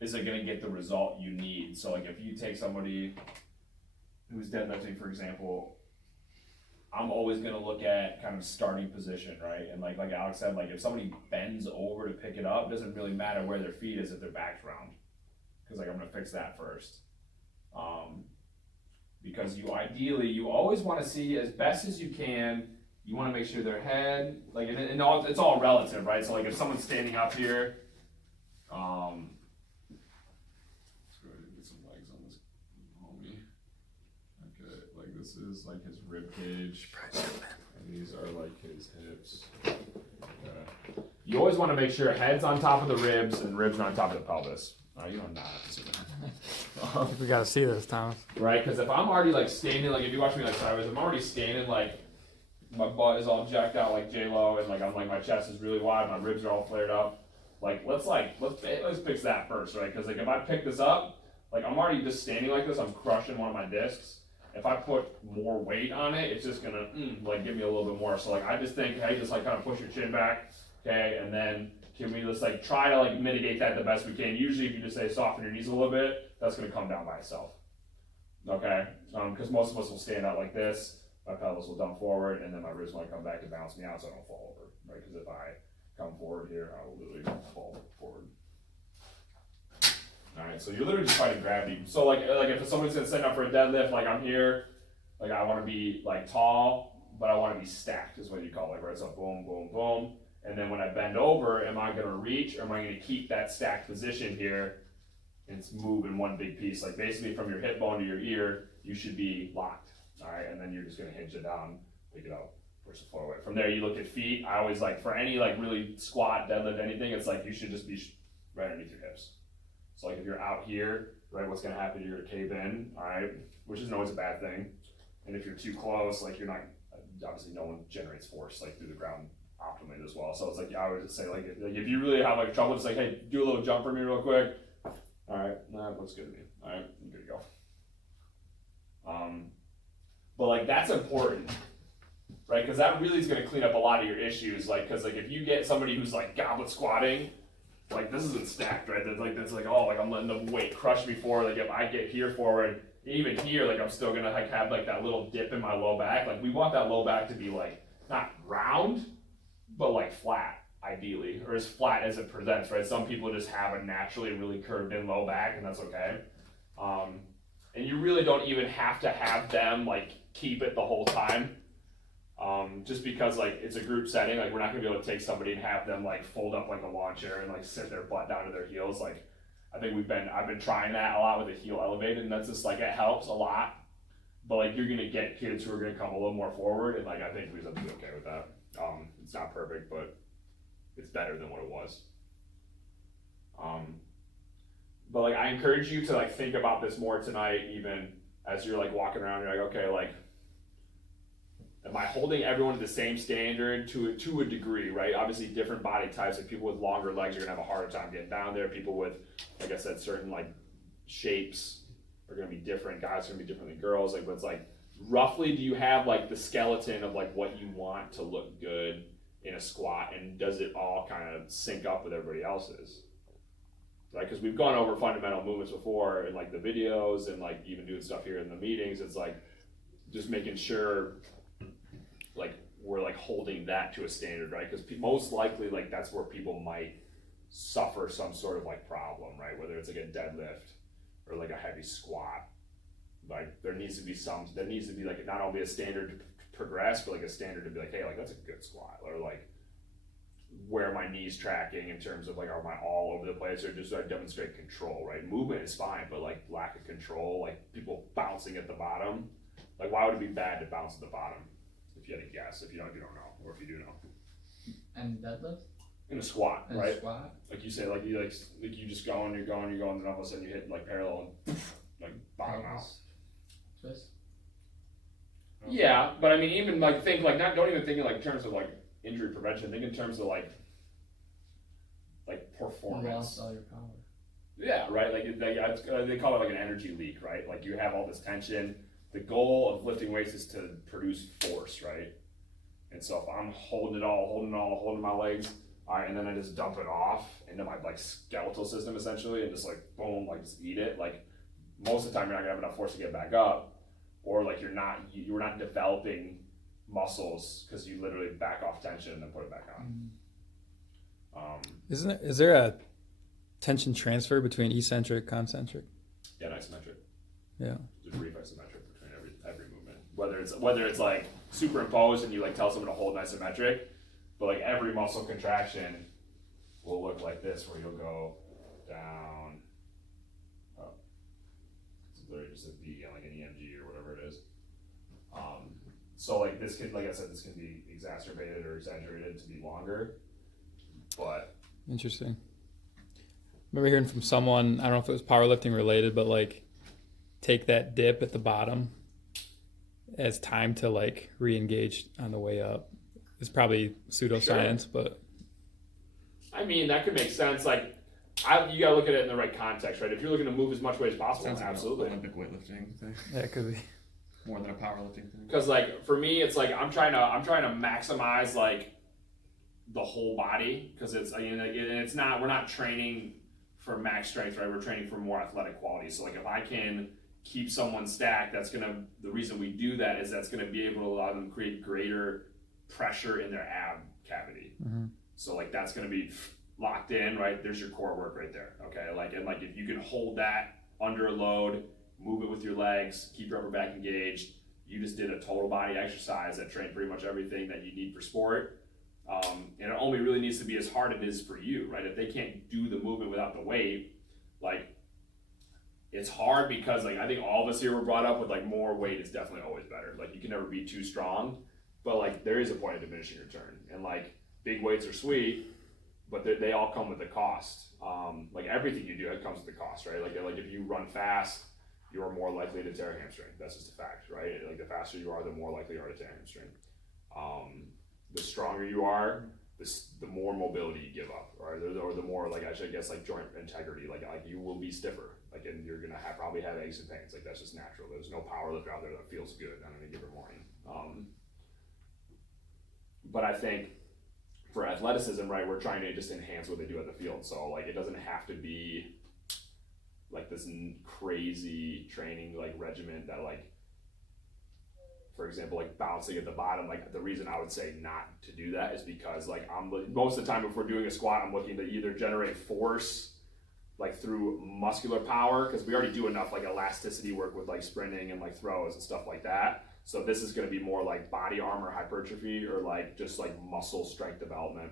is it going to get the result you need? So, like, if you take somebody who's deadlifting, for example, I'm always gonna look at kind of starting position, right? And like Alex said, like if somebody bends over to pick it up, it doesn't really matter where their feet is if their back's round, because like I'm gonna fix that first. Because you always want to see as best as you can. You want to make sure their head, like, it's all relative, right? So like if someone's standing up here, let's go ahead and get some legs on this homie. Okay, like this is like his rib cage, and these are like his hips. Okay. You always want to make sure head's on top of the ribs and ribs are on top of the pelvis. You don't not have to say that. We gotta see this, Thomas. Right, because if I'm already like standing, like if you watch me like sideways, I'm already standing like my butt is all jacked out like J-Lo, and like I'm like my chest is really wide, my ribs are all flared up. Let's fix that first, right? Because like if I pick this up, like I'm already just standing like this, I'm crushing one of my discs. If I put more weight on it, it's just gonna like give me a little bit more. So like I just think, hey, just like kind of push your chin back, okay, and then can we just like try to like mitigate that the best we can? Usually if you just say soften your knees a little bit, that's gonna come down by itself. Okay? Because most of us will stand out like this, my pelvis will dump forward, and then my ribs might come back and balance me out so I don't fall over. Right? Because if I come forward here, I will literally fall forward. Alright, so you're literally just fighting gravity. So like if someone's gonna set up for a deadlift, like I'm here, like I wanna be like tall, but I wanna be stacked is what you call it, right? So boom, boom, boom. And then when I bend over, am I gonna reach or am I gonna keep that stacked position here and move in one big piece? Like basically from your hip bone to your ear, you should be locked, all right? And then you're just gonna hinge it down, pick it up, push the floor away. From there, you look at feet. I always like, for any like really squat, deadlift, anything, it's like you should just be right underneath your hips. So like if you're out here, right, what's gonna happen, you're gonna cave in, all right? Which isn't always a bad thing. And if you're too close, like you're not, obviously no one generates force like through the ground optimally as well. So it's like, I would just say like if you really have like trouble, just like, hey, do a little jump for me real quick. All right, that looks good to me. All right, I'm good to go. But like that's important, right? Because that really is going to clean up a lot of your issues. Like, because like if you get somebody who's like goblet squatting, like this isn't stacked, right? That's like oh, like I'm letting the weight crush me forward. Like if I get here forward, even here, like I'm still gonna like have like that little dip in my low back. Like we want that low back to be like not round, but like flat, ideally, or as flat as it presents, right? Some people just have a naturally really curved in low back, and that's okay. And you really don't even have to have them like keep it the whole time. Just because like it's a group setting, like we're not gonna be able to take somebody and have them like fold up like a lawn chair and like sit their butt down to their heels. Like I think I've been trying that a lot with the heel elevated, and that's just like it helps a lot. But like you're gonna get kids who are gonna come a little more forward, and like I think we're gonna be okay with that. It's not perfect, but it's better than what it was. But like I encourage you to like think about this more tonight, even as you're like walking around. You're like, okay, like, am I holding everyone to the same standard to a degree, right? Obviously, different body types. Like people with longer legs are gonna have a harder time getting down there. People with, like I said, certain like shapes are gonna be different. Guys are gonna be different than girls. Like, but it's like, roughly, do you have like the skeleton of like what you want to look good in a squat, and does it all kind of sync up with everybody else's? Right, because we've gone over fundamental movements before in like the videos and like even doing stuff here in the meetings. It's like just making sure like we're like holding that to a standard, right? Because most likely like that's where people might suffer some sort of like problem, right? Whether it's like a deadlift or like a heavy squat. Like there needs to be like not only a standard to progress, but like a standard to be like, hey, like that's a good squat, or like where are my knees tracking in terms of like, are my all over the place, or just I demonstrate control, right? Movement is fine, but like lack of control, like people bouncing at the bottom, like why would it be bad to bounce at the bottom? If you had to guess, if you don't know, or if you do know. And deadlift? In a squat, And right? squat? Like you say, like you just going, you're going, and then all of a sudden you hit like parallel and like bottom out. Twist? Yeah, but I mean, even like think like don't even think in like terms of like injury prevention. Think in terms of like You performance. lost all your power. Yeah, right. Like they call it like an energy leak, right? Like you have all this tension. The goal of lifting weights is to produce force, right? And so if I'm holding my legs, all right, and then I just dump it off into my like skeletal system essentially, and just like boom, like just eat it. Like most of the time you're not gonna have enough force to get back up. or like you're not developing muscles because you literally back off tension and then put it back on. Is there a tension transfer between eccentric, concentric? Yeah, and isometric. Yeah. There's brief isometric between every movement. Whether it's like superimposed and you like tell someone to hold an isometric, but like every muscle contraction will look like this, where you'll go down, up. It's literally just a V, like an EMG or whatever it is. So like this can, like I said, this can be exacerbated or exaggerated to be longer, but. Interesting. I remember hearing from someone, I don't know if it was powerlifting related, but like take that dip at the bottom as time to like re-engage on the way up. It's probably pseudoscience, but I mean, that could make sense. Like, you gotta look at it in the right context, right? If you're looking to move as much weight as possible, Sounds like absolutely. an Olympic weightlifting thing. yeah, it could be. More than a powerlifting thing. Because like for me, it's like I'm trying to maximize like the whole body, because it's, I mean, like, it's not, we're not training for max strength, right? We're training for more athletic quality. So like if I can keep someone stacked, the reason we do that is that's gonna be able to allow them to create greater pressure in their ab cavity. Mm-hmm. So like that's gonna be locked in, right? There's your core work right there, okay? Like, and like if you can hold that under a load, move it with your legs, keep your upper back engaged, you just did a total body exercise that trained pretty much everything that you need for sport. And it only really needs to be as hard as it is for you, right? If they can't do the movement without the weight, like, it's hard because like I think all of us here were brought up with like more weight is definitely always better. Like you can never be too strong, but like there is a point of diminishing return, and like big weights are sweet, but they all come with a cost. Like everything you do, it comes with a cost, right? Like if you run fast, you are more likely to tear a hamstring. That's just a fact, right? Like the faster you are, the more likely you are to tear a hamstring. The stronger you are, the more mobility you give up, or the more, like, I guess like joint integrity, like you will be stiffer, like, and you're gonna probably have aches and pains. Like that's just natural. There's no power lifter out there that feels good on any given morning. But I think for athleticism, right, we're trying to just enhance what they do at the field. So like it doesn't have to be like this crazy training like regimen that, like, for example, like bouncing at the bottom. Like the reason I would say not to do that is because like most of the time if we're doing a squat, I'm looking to either generate force like through muscular power, because we already do enough like elasticity work with like sprinting and like throws and stuff like that. So this is going to be more like body armor hypertrophy, or like just like muscle strength development,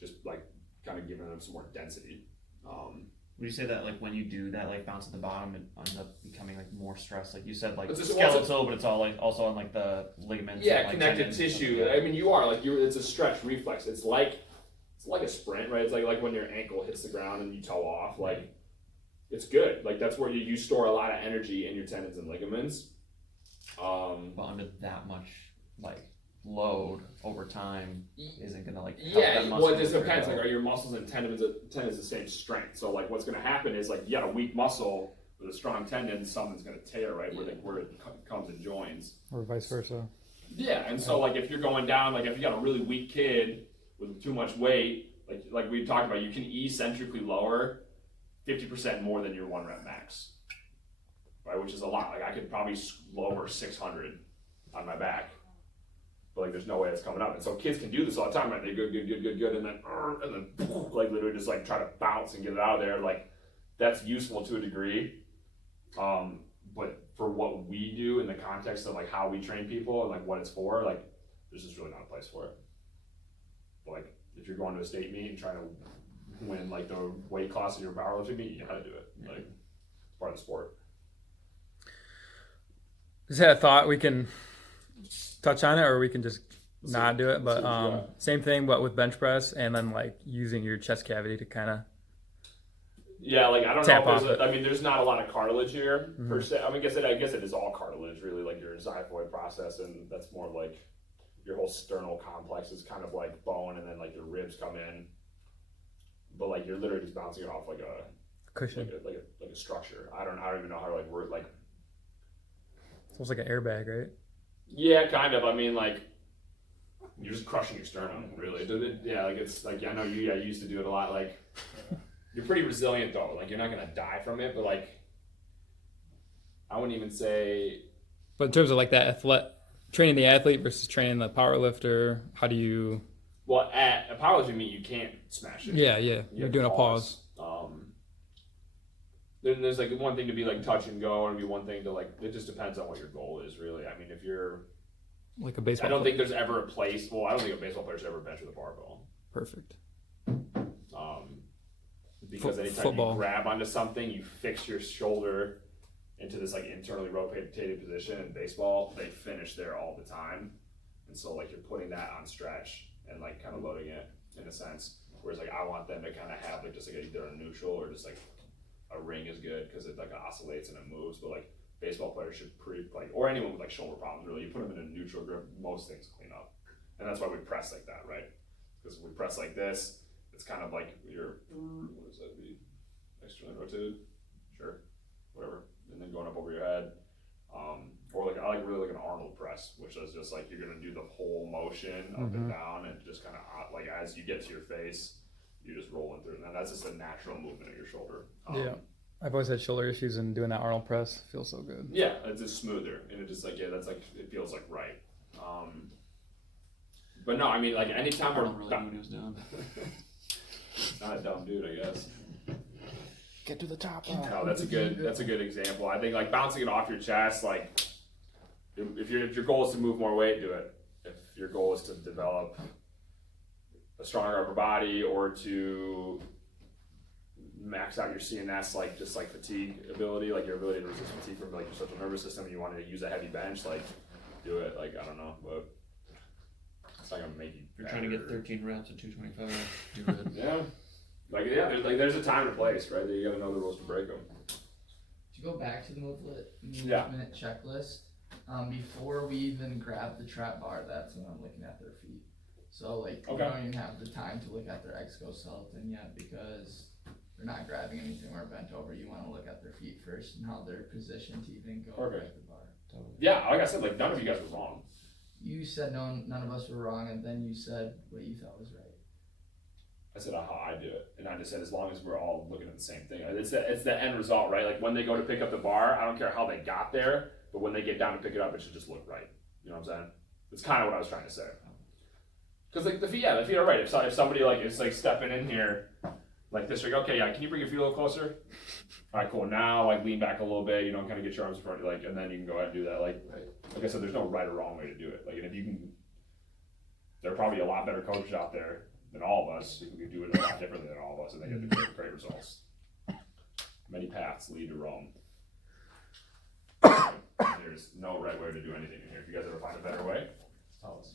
just like kind of giving them some more density. Would you say that like when you do that like bounce at the bottom, it ends up becoming like more stress? Like you said, like It's skeletal, but it's all like also on like the ligaments. Yeah, and, like, connective tendons. tissue. Okay. I mean, it's a stretch reflex. It's like a sprint, right? It's like when your ankle hits the ground and you toe off. Like it's good. Like that's where you store a lot of energy in your tendons and ligaments. But under that much like load over time isn't gonna like help Yeah, that well, it just musculature depends. grow. Like, are your muscles and tendons the same strength? So like what's going to happen is like you got a weak muscle with a strong tendon, something's going to tear, right, where it comes and joins. Or vice versa. Yeah, and so like if you're going down, like if you got a really weak kid with too much weight, like we talked about, you can eccentrically lower 50% more than your 1 rep max, right? Which is a lot. Like I could probably lower 600 on my back, but like there's no way it's coming up. And so kids can do this all the time, right? They go good, and then like literally just like try to bounce and get it out of there. Like that's useful to a degree, but for what we do in the context of like how we train people and like what it's for, like there's just really not a place for it. But like if you're going to a state meet and trying to win like the weight class of your powerlifting meet, you gotta do it. Like it's part of the sport. Just had a thought, we can touch on it or we can just not do it, but same thing but with bench press, and then like using your chest cavity to kind of like I don't tap know if off it. there's not a lot of cartilage here per se. I mean, I guess it is all cartilage really, like your xiphoid process, and that's more like your whole sternal complex is kind of like bone, and then like your ribs come in, but like you're literally just bouncing it off like a cushion, like a structure. I don't even know how to like word like. It's almost like an airbag, right? Yeah, kind of. I mean, like you're just crushing your sternum, really. Yeah, like it's like I know you used to do it a lot. Like you're pretty resilient though. Like you're not gonna die from it, but like I wouldn't even say But in terms of like that training the athlete versus training the power lifter, how do you? Well, at a powerlifting meet, you can't smash it. Yeah, You you're have doing to a pause. Then there's like one thing to be like touch and go, and be one thing to like. It just depends on what your goal is, really. I mean, if you're Like a baseball. I don't think there's ever a place. Well, I don't think a baseball player should ever bench with a barbell. Perfect. Because anytime Football. you grab onto something, you fix your shoulder into this like internally rotated position. In baseball, they finish there all the time, and so like you're putting that on stretch and like kind of loading it in a sense. Whereas like I want them to kind of have like just like either a neutral or just like a ring is good because it like oscillates and it moves. But like baseball players should or anyone with like shoulder problems really, you put them in a neutral grip, most things clean up, and that's why we press like that, right? Because if we press like this, it's kind of like what does that be? Externally rotated, sure, whatever, and then going up over your head. Or like I like really like an Arnold press, which is just like you're gonna do the whole motion up and down, and just kind of like as you get to your face, you're just rolling through, and that's just a natural movement of your shoulder. Yeah. I've always had shoulder issues, and doing that Arnold press feels so good. Yeah, it's just smoother, and it just like that's like it feels like right. But no, I mean like anytime we're Arnold really knew what he was doing. not a dumb dude, I guess. Get to the top. No, that's a good example. I think like bouncing it off your chest, like if your goal is to move more weight, do it. If your goal is to develop a stronger upper body or to max out your CNS, like just like fatigue ability, like your ability to resist fatigue from like your central nervous system, and you want to use a heavy bench, like do it. Like I don't know, but it's not gonna make you. You're trying to get 13 reps at 225. Do it. Yeah. There's a time and place, right? You gotta know the rules to break them. To go back to the movement Yeah. checklist, before we even grab the trap bar, that's when I'm looking at their feet. So like we don't even have the time to look at their exoskeleton yet because they're not grabbing anything or bent over. You want to look at their feet first and how they're positioned to even go grab the bar. Totally. Yeah, like I said, like none of you guys were wrong. You said none of us were wrong, and then you said what you thought was right. I said how I do it, and I just said as long as we're all looking at the same thing, it's the end result, right? Like when they go to pick up the bar, I don't care how they got there, but when they get down to pick it up, it should just look right. You know what I'm saying? That's kind of what I was trying to say. Because like the feet are right. If somebody like is like stepping in here like this, like okay, yeah, can you bring your feet a little closer? All right, cool. Now like lean back a little bit, you know, kind of get your arms in front of you, like, and then you can go ahead and do that. Like I said, there's no right or wrong way to do it. Like, and if you can, there are probably a lot better coaches out there than all of us who can do it a lot differently than all of us, and they get great results. Many paths lead to Rome. There's no right way to do anything in here. If you guys ever find a better way, tell us.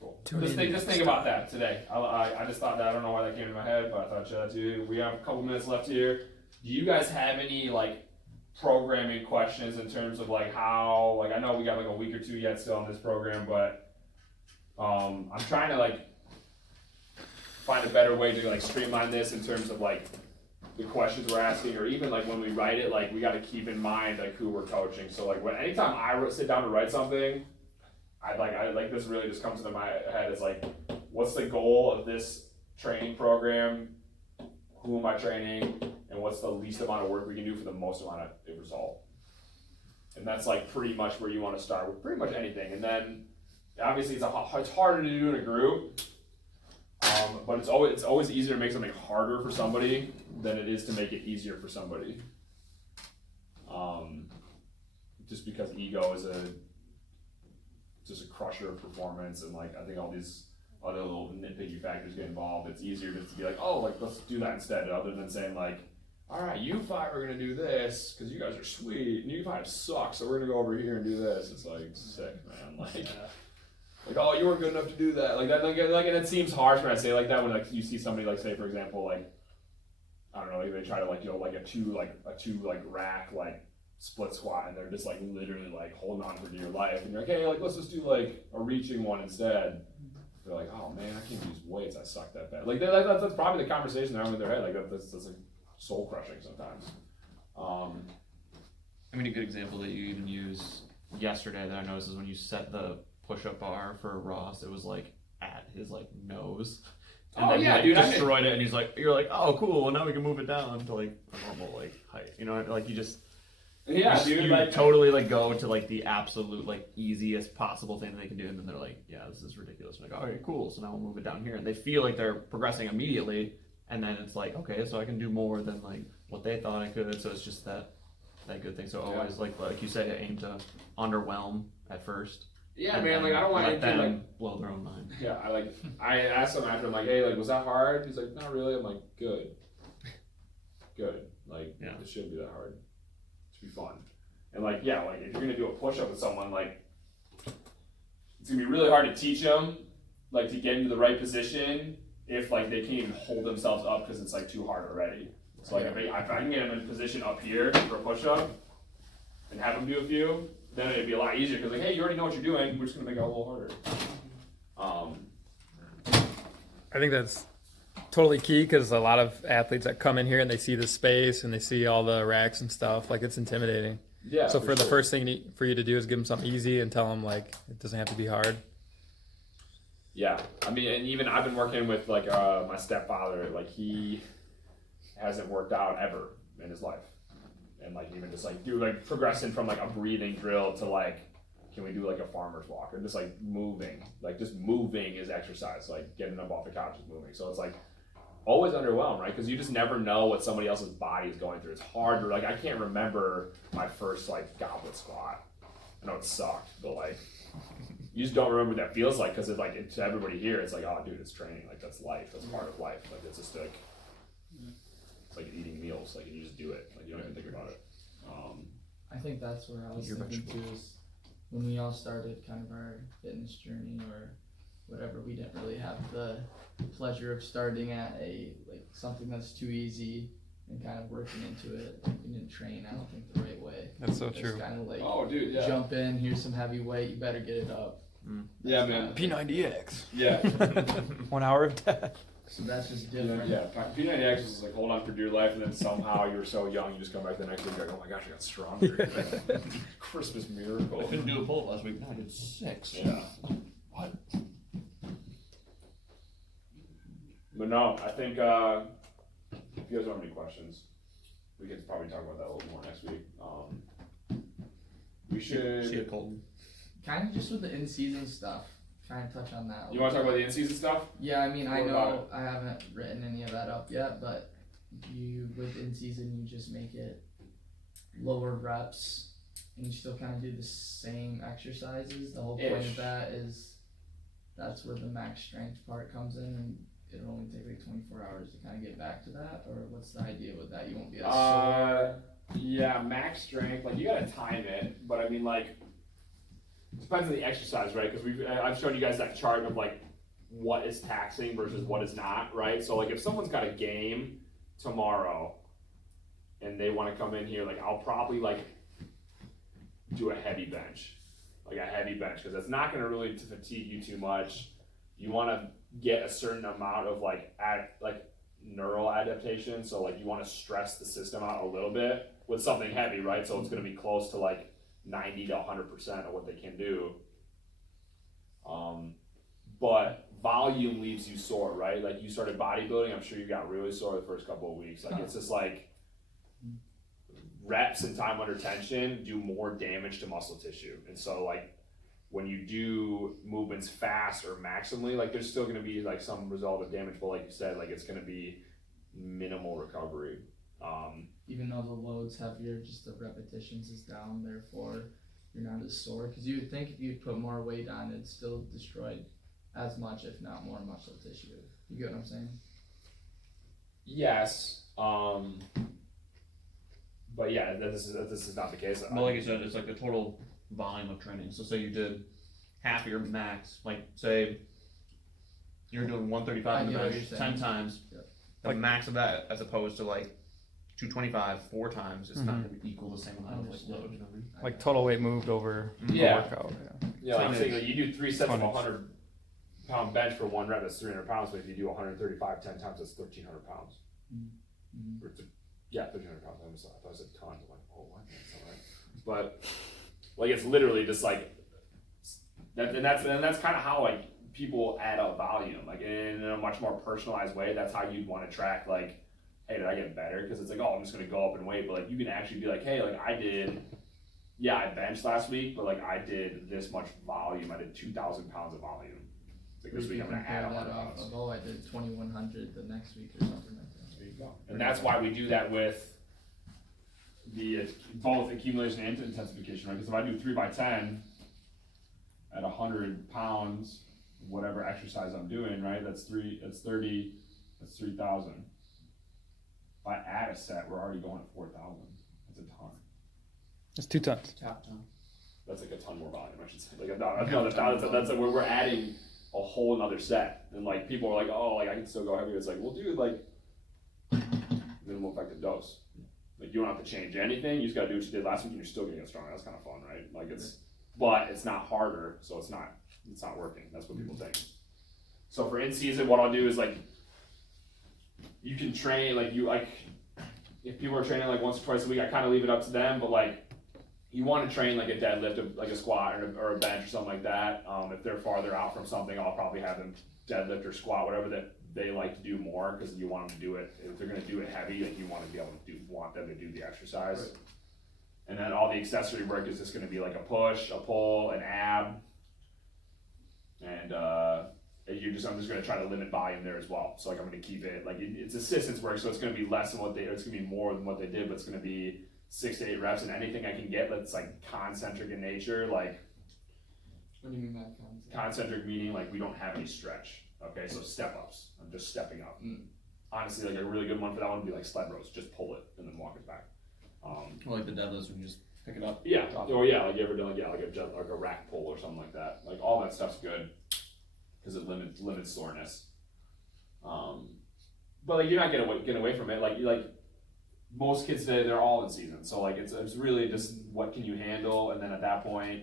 Cool. Just think about that today. I just thought that. I don't know why that came to my head, but I thought I'd share that to you. We have a couple minutes left here. Do you guys have any like programming questions in terms of like how, like I know we got like a week or two yet still on this program, but I'm trying to like find a better way to like streamline this in terms of like the questions we're asking, or even like when we write it, like we got to keep in mind like who we're coaching. So like anytime I sit down to write something, I like this really just comes into my head is like, what's the goal of this training program? Who am I training? And what's the least amount of work we can do for the most amount of result? And that's like pretty much where you want to start with pretty much anything. And then obviously it's harder to do in a group, but it's always easier to make something harder for somebody than it is to make it easier for somebody. Just because ego is just a crusher of performance, and like I think all these other little nitpicky factors get involved. It's easier just to be like, oh, like let's do that instead, other than saying like, all right, you five are gonna do this because you guys are sweet, and you five suck, so we're gonna go over here and do this. It's like sick, man. Like oh, you weren't good enough to do that. Like that, like and it seems harsh when I say like that when like you see somebody like say for example like I don't know, like they try to like like a two rack like split squat, and they're just like literally like holding on for dear life, and you're like, hey, like let's just do like a reaching one instead. They're like, oh man, I can't use weights, I suck that bad. Like that's probably the conversation they're having in their head. Like that's like soul crushing sometimes. I mean, a good example that you even used yesterday that I noticed is when you set the push-up bar for Ross, it was like at his like nose. And then yeah, he dude, destroyed it, and you're like, oh cool, well now we can move it down to like a normal like height. You know, like you just Yeah, You dude. Like, totally like go to like the absolute like easiest possible thing that they can do, and then they're like, yeah, this is ridiculous. I'm like, all right, cool. So now we'll move it down here, and they feel like they're progressing immediately, and then it's like, okay, so I can do more than like what they thought I could. So it's just that good thing. So always like you say, aim to underwhelm at first. yeah, and man. Like, I don't want let anything them like. blow their own mind. Yeah, I asked him after, I'm like, hey, like, was that hard? He's like, not really. I'm like, good. Like, Yeah. it shouldn't be that hard. It should be fun. And like, yeah, like if you're gonna do a push-up with someone, like, it's gonna be really hard to teach them, like, to get into the right position if like they can't even hold themselves up because it's like too hard already. So like, if I can get them in position up here for a push-up and have them do a few, then it'd be a lot easier because like, hey, you already know what you're doing. We're just gonna make it a little harder. I think that's totally key because a lot of athletes that come in here and they see the space and they see all the racks and stuff, like it's intimidating. Yeah. So for the sure. first thing for you to do is give them something easy and tell them like it doesn't have to be hard. Yeah, I mean, and even I've been working with like my stepfather. Like he hasn't worked out ever in his life, and like even just like do like progressing from like a breathing drill to like, can we do like a farmer's walk or just like moving? Like just moving is exercise. Like getting up off the couch is moving. So it's like always underwhelmed, right? Because you just never know what somebody else's body is going through. It's hard to like. I can't remember my first like goblet squat. I know it sucked, but like. You just don't remember what that feels like because it's like to everybody here, it's like, oh, dude, it's training. Like that's life. That's part of life. Like it's just like it's like eating meals. Like you just do it. Like you don't even think about it. I think that's where I was Your thinking too, is when we all started kind of our fitness journey or whatever, we didn't really have the pleasure of starting at something that's too easy and kind of working into it. We didn't train, I don't think, the right way. That's so It's true. kind of like Oh, dude, yeah. jump in, here's some heavy weight, you better get it up. Yeah, man. P90X. Yeah. 1 hour of that. So that's just different. Yeah. P90X is like hold on for dear life, and then somehow you're so young, you just come back the next week, you're like, oh my gosh, I got stronger. Christmas miracle. I couldn't do a pull last week. No, I did 6. Yeah. What? But no, I think if you guys don't have any questions, we can probably talk about that a little more next week. We should. See it, Colton. Kind of just with the in-season stuff, kind of touch on that. You want to talk about the in-season stuff? Yeah, I mean, I What know about I haven't written any of that up yet, but you, with in-season, you just make it lower reps, and you still kind of do the same exercises. The whole point Ish. of that is that's where the max strength part comes in, and it'll only take like 24 hours to kind of get back to that, or what's the idea with that? You won't be as sore. Yeah, max strength. Like you gotta time it, but I mean, like, it depends on the exercise, right? Because I've shown you guys that chart of like what is taxing versus what is not, right? So like if someone's got a game tomorrow and they want to come in here, like I'll probably like do a heavy bench, because that's not gonna really fatigue you too much. You want to get a certain amount of like neural adaptation, so like you want to stress the system out a little bit with something heavy, right? So it's going to be close to like 90 to 100% of what they can do. But volume leaves you sore, right? Like you started bodybuilding, I'm sure you got really sore the first couple of weeks. Like it's just like reps and time under tension do more damage to muscle tissue. And so like when you do movements fast or maximally, like there's still going to be like some result of damage, but like you said, like it's going to be minimal recovery. Even though the load's heavier, just the repetitions is down, therefore you're not as sore. Because you would think if you put more weight on, it still destroyed as much, if not more, muscle tissue. You get what I'm saying? Yes. But yeah, this is not the case. Well, like you said, it's like the total volume of training. So say you did half your max, like say you're doing 135 in the I get what bench you're 10 saying. times. Yep. The max of that, as opposed to like 225 4 times, it's not Mhm. going to equal the same amount of like Understood. load. You know what I mean? Like total weight moved over Yeah. a workout. Yeah. Yeah, like I'm saying, like you do 3 sets of Tonnage. 100-pound bench for 1 rep, that's 300 pounds. But if you do 135 10 times, that's 1,300 pounds. Mm-hmm. Or yeah, 1,300 pounds. I thought I said tons. I'm like, oh, what? That's all right. But like it's literally just like that, and that's kind of how like people add up volume, like in a much more personalized way. That's how you'd want to track like hey, did I get better? Because it's like, oh, I'm just gonna go up and weight, but like you can actually be like, hey, like I benched last week, but like I did this much volume. I did 2,000 pounds of volume. It's like this week I'm gonna add 100 pounds. Oh, I did 2,100 the next week or something like that. There you go. And that's why we do that with the both accumulation and intensification, right? Because if I do 3x10 at 100 pounds, whatever exercise I'm doing, right? That's 30, that's 3,000. If I add a set, we're already going at 4,000. That's a ton. It's 2 tons. That's like a ton more volume, I should say. Like that's like we're adding a whole another set. And like people are like, oh, like I can still go heavier. It's like, well, dude, like minimal effective dose. Like you don't have to change anything. You just gotta do what you did last week, and you're still gonna get stronger. That's kind of fun, right? Like but it's not harder, so it's not working. That's what people think. So for in season, what I'll do is like you can train if people are training like once or twice a week, I kind of leave it up to them. But like you want to train like a deadlift, like a squat or a bench or something like that. If they're farther out from something, I'll probably have them deadlift or squat, whatever that they like to do more, because you want them to do it. If they're going to do it heavy, like you want to be able to want them to do the exercise. Right. And then all the accessory work is just going to be like a push, a pull, an ab, and I'm just going to try to limit volume there as well. So like I'm going to keep it like it's assistance work, so it's going to be less than it's going to be more than what they did, but it's going to be 6 to 8 reps, and anything I can get that's like concentric in nature, like. What do you mean by concentric? Concentric meaning like we don't have any stretch. Okay, so step ups. I'm just stepping up. Honestly, like a really good one for that one would be like sled rows. Just pull it and then walk it back. Or like the deadlifts when you just pick it up. Yeah, or yeah, like you ever done like a rack pull or something like that. Like all that stuff's good because it limits soreness. But like you're not getting away from it. Like most kids today, they're all in season. So like it's really just what can you handle, and then at that point,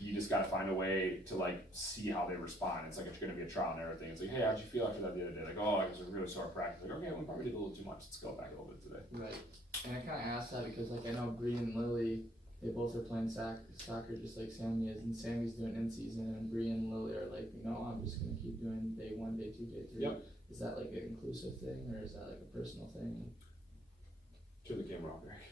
you just got to find a way to like see how they respond. It's like it's going to be a trial and error thing. It's like, hey, how'd you feel after that the other day? Like, oh, I was really sore practice. Like, okay, we probably did a little too much. Let's go back a little bit today. Right. And I kind of asked that because like I know Bree and Lily, they both are playing soccer just like Sammy is, and Sammy's doing in season, and Bree and Lily are like, no, I'm just going to keep doing day 1, day 2, day 3. Yep. Is that like an inclusive thing, or is that like a personal thing? Turn the camera off, Greg.